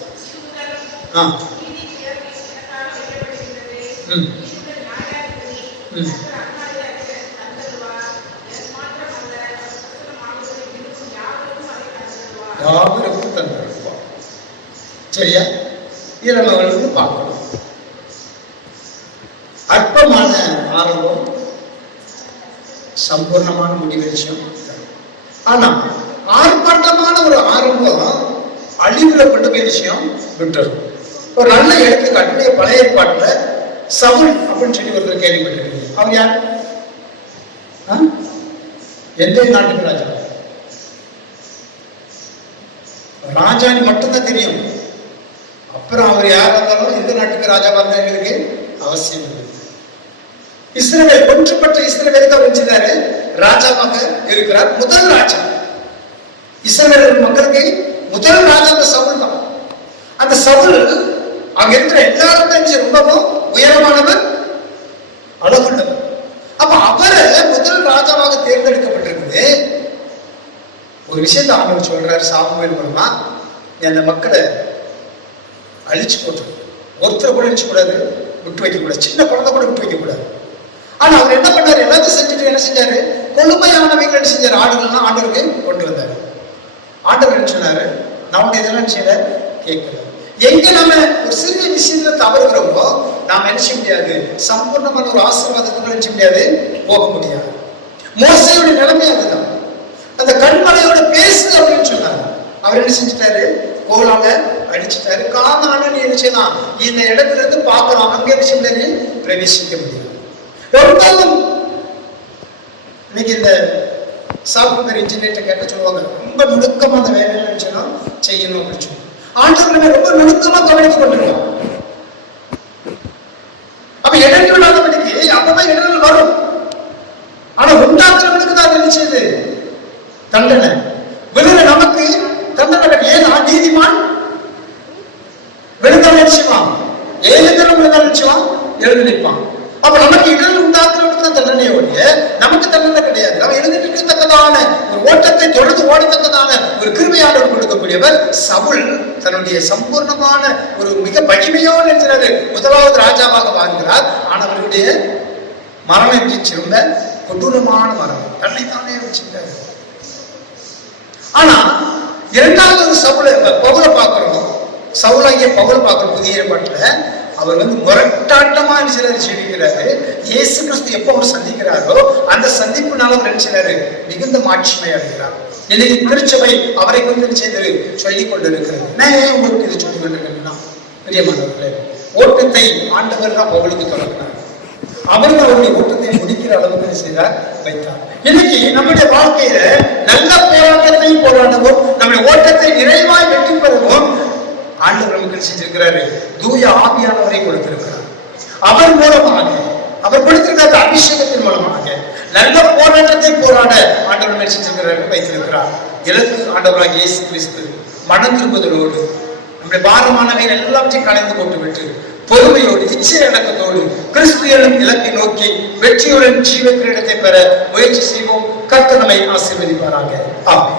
யாவருக்கும் தந்திருப்பான். சரியா? இளமகளுக்கு பார்க்கணும். அற்பமான ஆரம்பம் சம்பூர்ணமான முடிவு விஷயம். ஆனா ஆர்ப்பாட்டமான ஒரு ஆரம்பம் அழிவுல கொண்டு போய் விஷயம் விட்டுரும். ஒரு நல்ல எடுத்துக்காட்டு பழைய ஏற்பாட்டுல சவுல் அப்படின்னு சொல்லி ஒருத்தர் கேள்விப்பட்டிருக்கீங்க. அவர் யார்? எந்த நாட்டுக்கு ராஜா? ராஜான்னு மட்டும்தான் தெரியும். அப்புறம் அவர் யார் இருந்தாலும் எந்த நாட்டுக்கு ராஜாவா இருந்தா எங்களுக்கு அவசியம் இல்லை. இஸ்ரவேல் ஒன்றுபட்ட இஸ்ரவேலுக்கு அவர் செஞ்சாரு, ராஜாவாக இருக்கிறார். முதல் ராஜா இஸ்ரவேல் மக்களுக்கு முதல் ராஜா அந்த சவுல் தான். அந்த சவுல் அங்க இருக்கிற எல்லாரும் ரொம்பவும் உயரமானவர், அழகுள்ளவர். அப்ப அவரை முதல் ராஜாவாக தேர்ந்தெடுக்கப்பட்டிருக்குது. ஒரு விஷயத்தை ஆண்டவர் சொல்றாரு சாமுவேல் மூலமா, அந்த மக்களை அழிச்சு போட்டு ஒருத்தர் கூட அழிச்சு கூடாது, விட்டு வைக்க கூடாது, சின்ன குழந்தை கூட விட்டு வைக்க கூடாது. ஆனா அவர் என்ன பண்ணாரு? எல்லாத்தையும் செஞ்சுட்டு என்ன செஞ்சாரு? கொழுமையானவங்க என்ன செஞ்சாரு? ஆடுகள்லாம் ஆண்டவருக்கு கொண்டு வந்தாரு. ஆண்டவர் என்ன சொன்னாரு? நம்முடைய இதெல்லாம் செய்யல, கேட்கல. எங்க நம்ம ஒரு சிறிய விஷயத்துல தவறுகிறோமோ நாம என்ன செய்ய முடியாது? சம்பூர்ணமான ஒரு ஆசீர்வாதத்துக்குள்ள என்ன செய்ய முடியாது? போக முடியாது. மோசையோட நிலைமை அதுதான். அந்த கண்மலையோட பேசுது அப்படின்னு சொன்னாரு. அவர் என்ன செஞ்சுட்டாரு? கோலால அடிச்சுட்டாரு. காணான நீ என்ன செய்யலாம்? இந்த இடத்துல இருந்து பார்க்கலாம், அங்க என்ன செய்ய முடியாது? பிரவேசிக்க முடியாது. ரொம்பவும் இன்னைக்கு இந்த சாஃப்ட்வேர் இன்ஜினியர் கேட்ட சொல்லுவாங்க, ரொம்ப நுணுக்கமா அந்த வேலையை நினைச்சோம் செய்யணும் அப்படின்னு சொல்லி. ஆண்டவர்களை ரொம்ப நுணுக்கமா கவனித்துக் கொண்டிருக்கோம். அப்ப இடங்கள் விடாதபடிக்கு அப்பதான் இடங்கள் வரும். ஆனா உண்டாக்குறவனுக்கு தான் நினைச்சது தண்டனை. விழுந்த நமக்கு தண்டனை. ஏன் நீதிமான் விழுந்தால் நினைச்சுவான், 7 தரம் விழுந்தால் நினைச்சுவான், எழுந்து நிற்பான். அப்ப நமக்கு இடர்கள் உண்டாக்குறவனுக்கு தான் தண்டனையோடைய, நமக்கு தண்டனை கிடையாது. நம்ம எழுந்திருக்கத்தக்கதான ஒரு ஓட்டத்தை தொடர்ந்து ஓடத்தக்கதான ஒரு கிருபையாளர் கொடுக்கக்கூடியவர். சவுல் தன்னுடைய சம்பூர்ணமான ஒரு மிக மகிமையோடு இருக்கிறது முதலாவது ராஜாவாக வாழ்கிறார். ஆனால் அவருடைய மரணம் எப்படி ரொம்ப கொடூரமான மரணம், தன்னைத்தானே வச்சுட்டாரு. ஆனா இரண்டாவது பவுலை பார்க்கிறோம், சவுலாகிய பவுல் பார்க்கிறோம் புதிய ஏற்பாட்டுல. அவர் முரட்டாட்டமா சிலர் ஜீவிக்கிறாரு. இயேசு கிறிஸ்து எப்ப அவர் சந்திக்கிறாரோ அந்த சந்திப்புனால அவர் நினைச்சாரு மிகுந்த மாட்சிமை அடைகிறார். இன்னைக்கு திருச்சபை அவரை கொண்டு செய்தது சொல்லிக் கொண்டிருக்கிறது. நான் உங்களுக்கு இது சொல்லிக் கொண்டிருக்கேன்னா, பிரியமானவர்களே, ஓட்டத்தை ஆண்டவர் தான் பவுலுக்கு தொடங்கினார். அவர் அவருடைய ஓட்டத்தை முடிக்கிற அளவுக்கு செய்தார், வைத்தார். இன்னைக்கு நம்முடைய வாழ்க்கையில நல்ல போராட்டத்தை போராடவும், நம்முடைய ஓட்டத்தை நிறைவாய் வெற்றி பெறவும் ஆண்டவர் நமக்கு செஞ்சிருக்கிறாரு. தூய ஆவியானவரை கொடுத்திருக்கிறார். அவர் மூலமாக, அவர் கொடுத்திருக்கிற அபிஷேகத்தின் மூலமாக நல்ல போராட்டத்தை போராட ஆண்டவர் செஞ்சிருக்கிறார், வைத்திருக்கிறார். இலக்கு ஆண்டவராக இயேசு கிறிஸ்து மனம் திரும்புதலோடு நம்முடைய பாரமானவைகள் எல்லாவற்றையும் கலந்து போட்டு விட்டு பொறுமையோடு இச்சை அடக்கத்தோடு கிறிஸ்து எனும் இலக்கை நோக்கி வெற்றியுடன் ஜீவ கிரீடத்தை பெற முயற்சி செய்வோம். கர்த்தர் நம்மை ஆசீர்வதிப்பாராக. ஆமென்.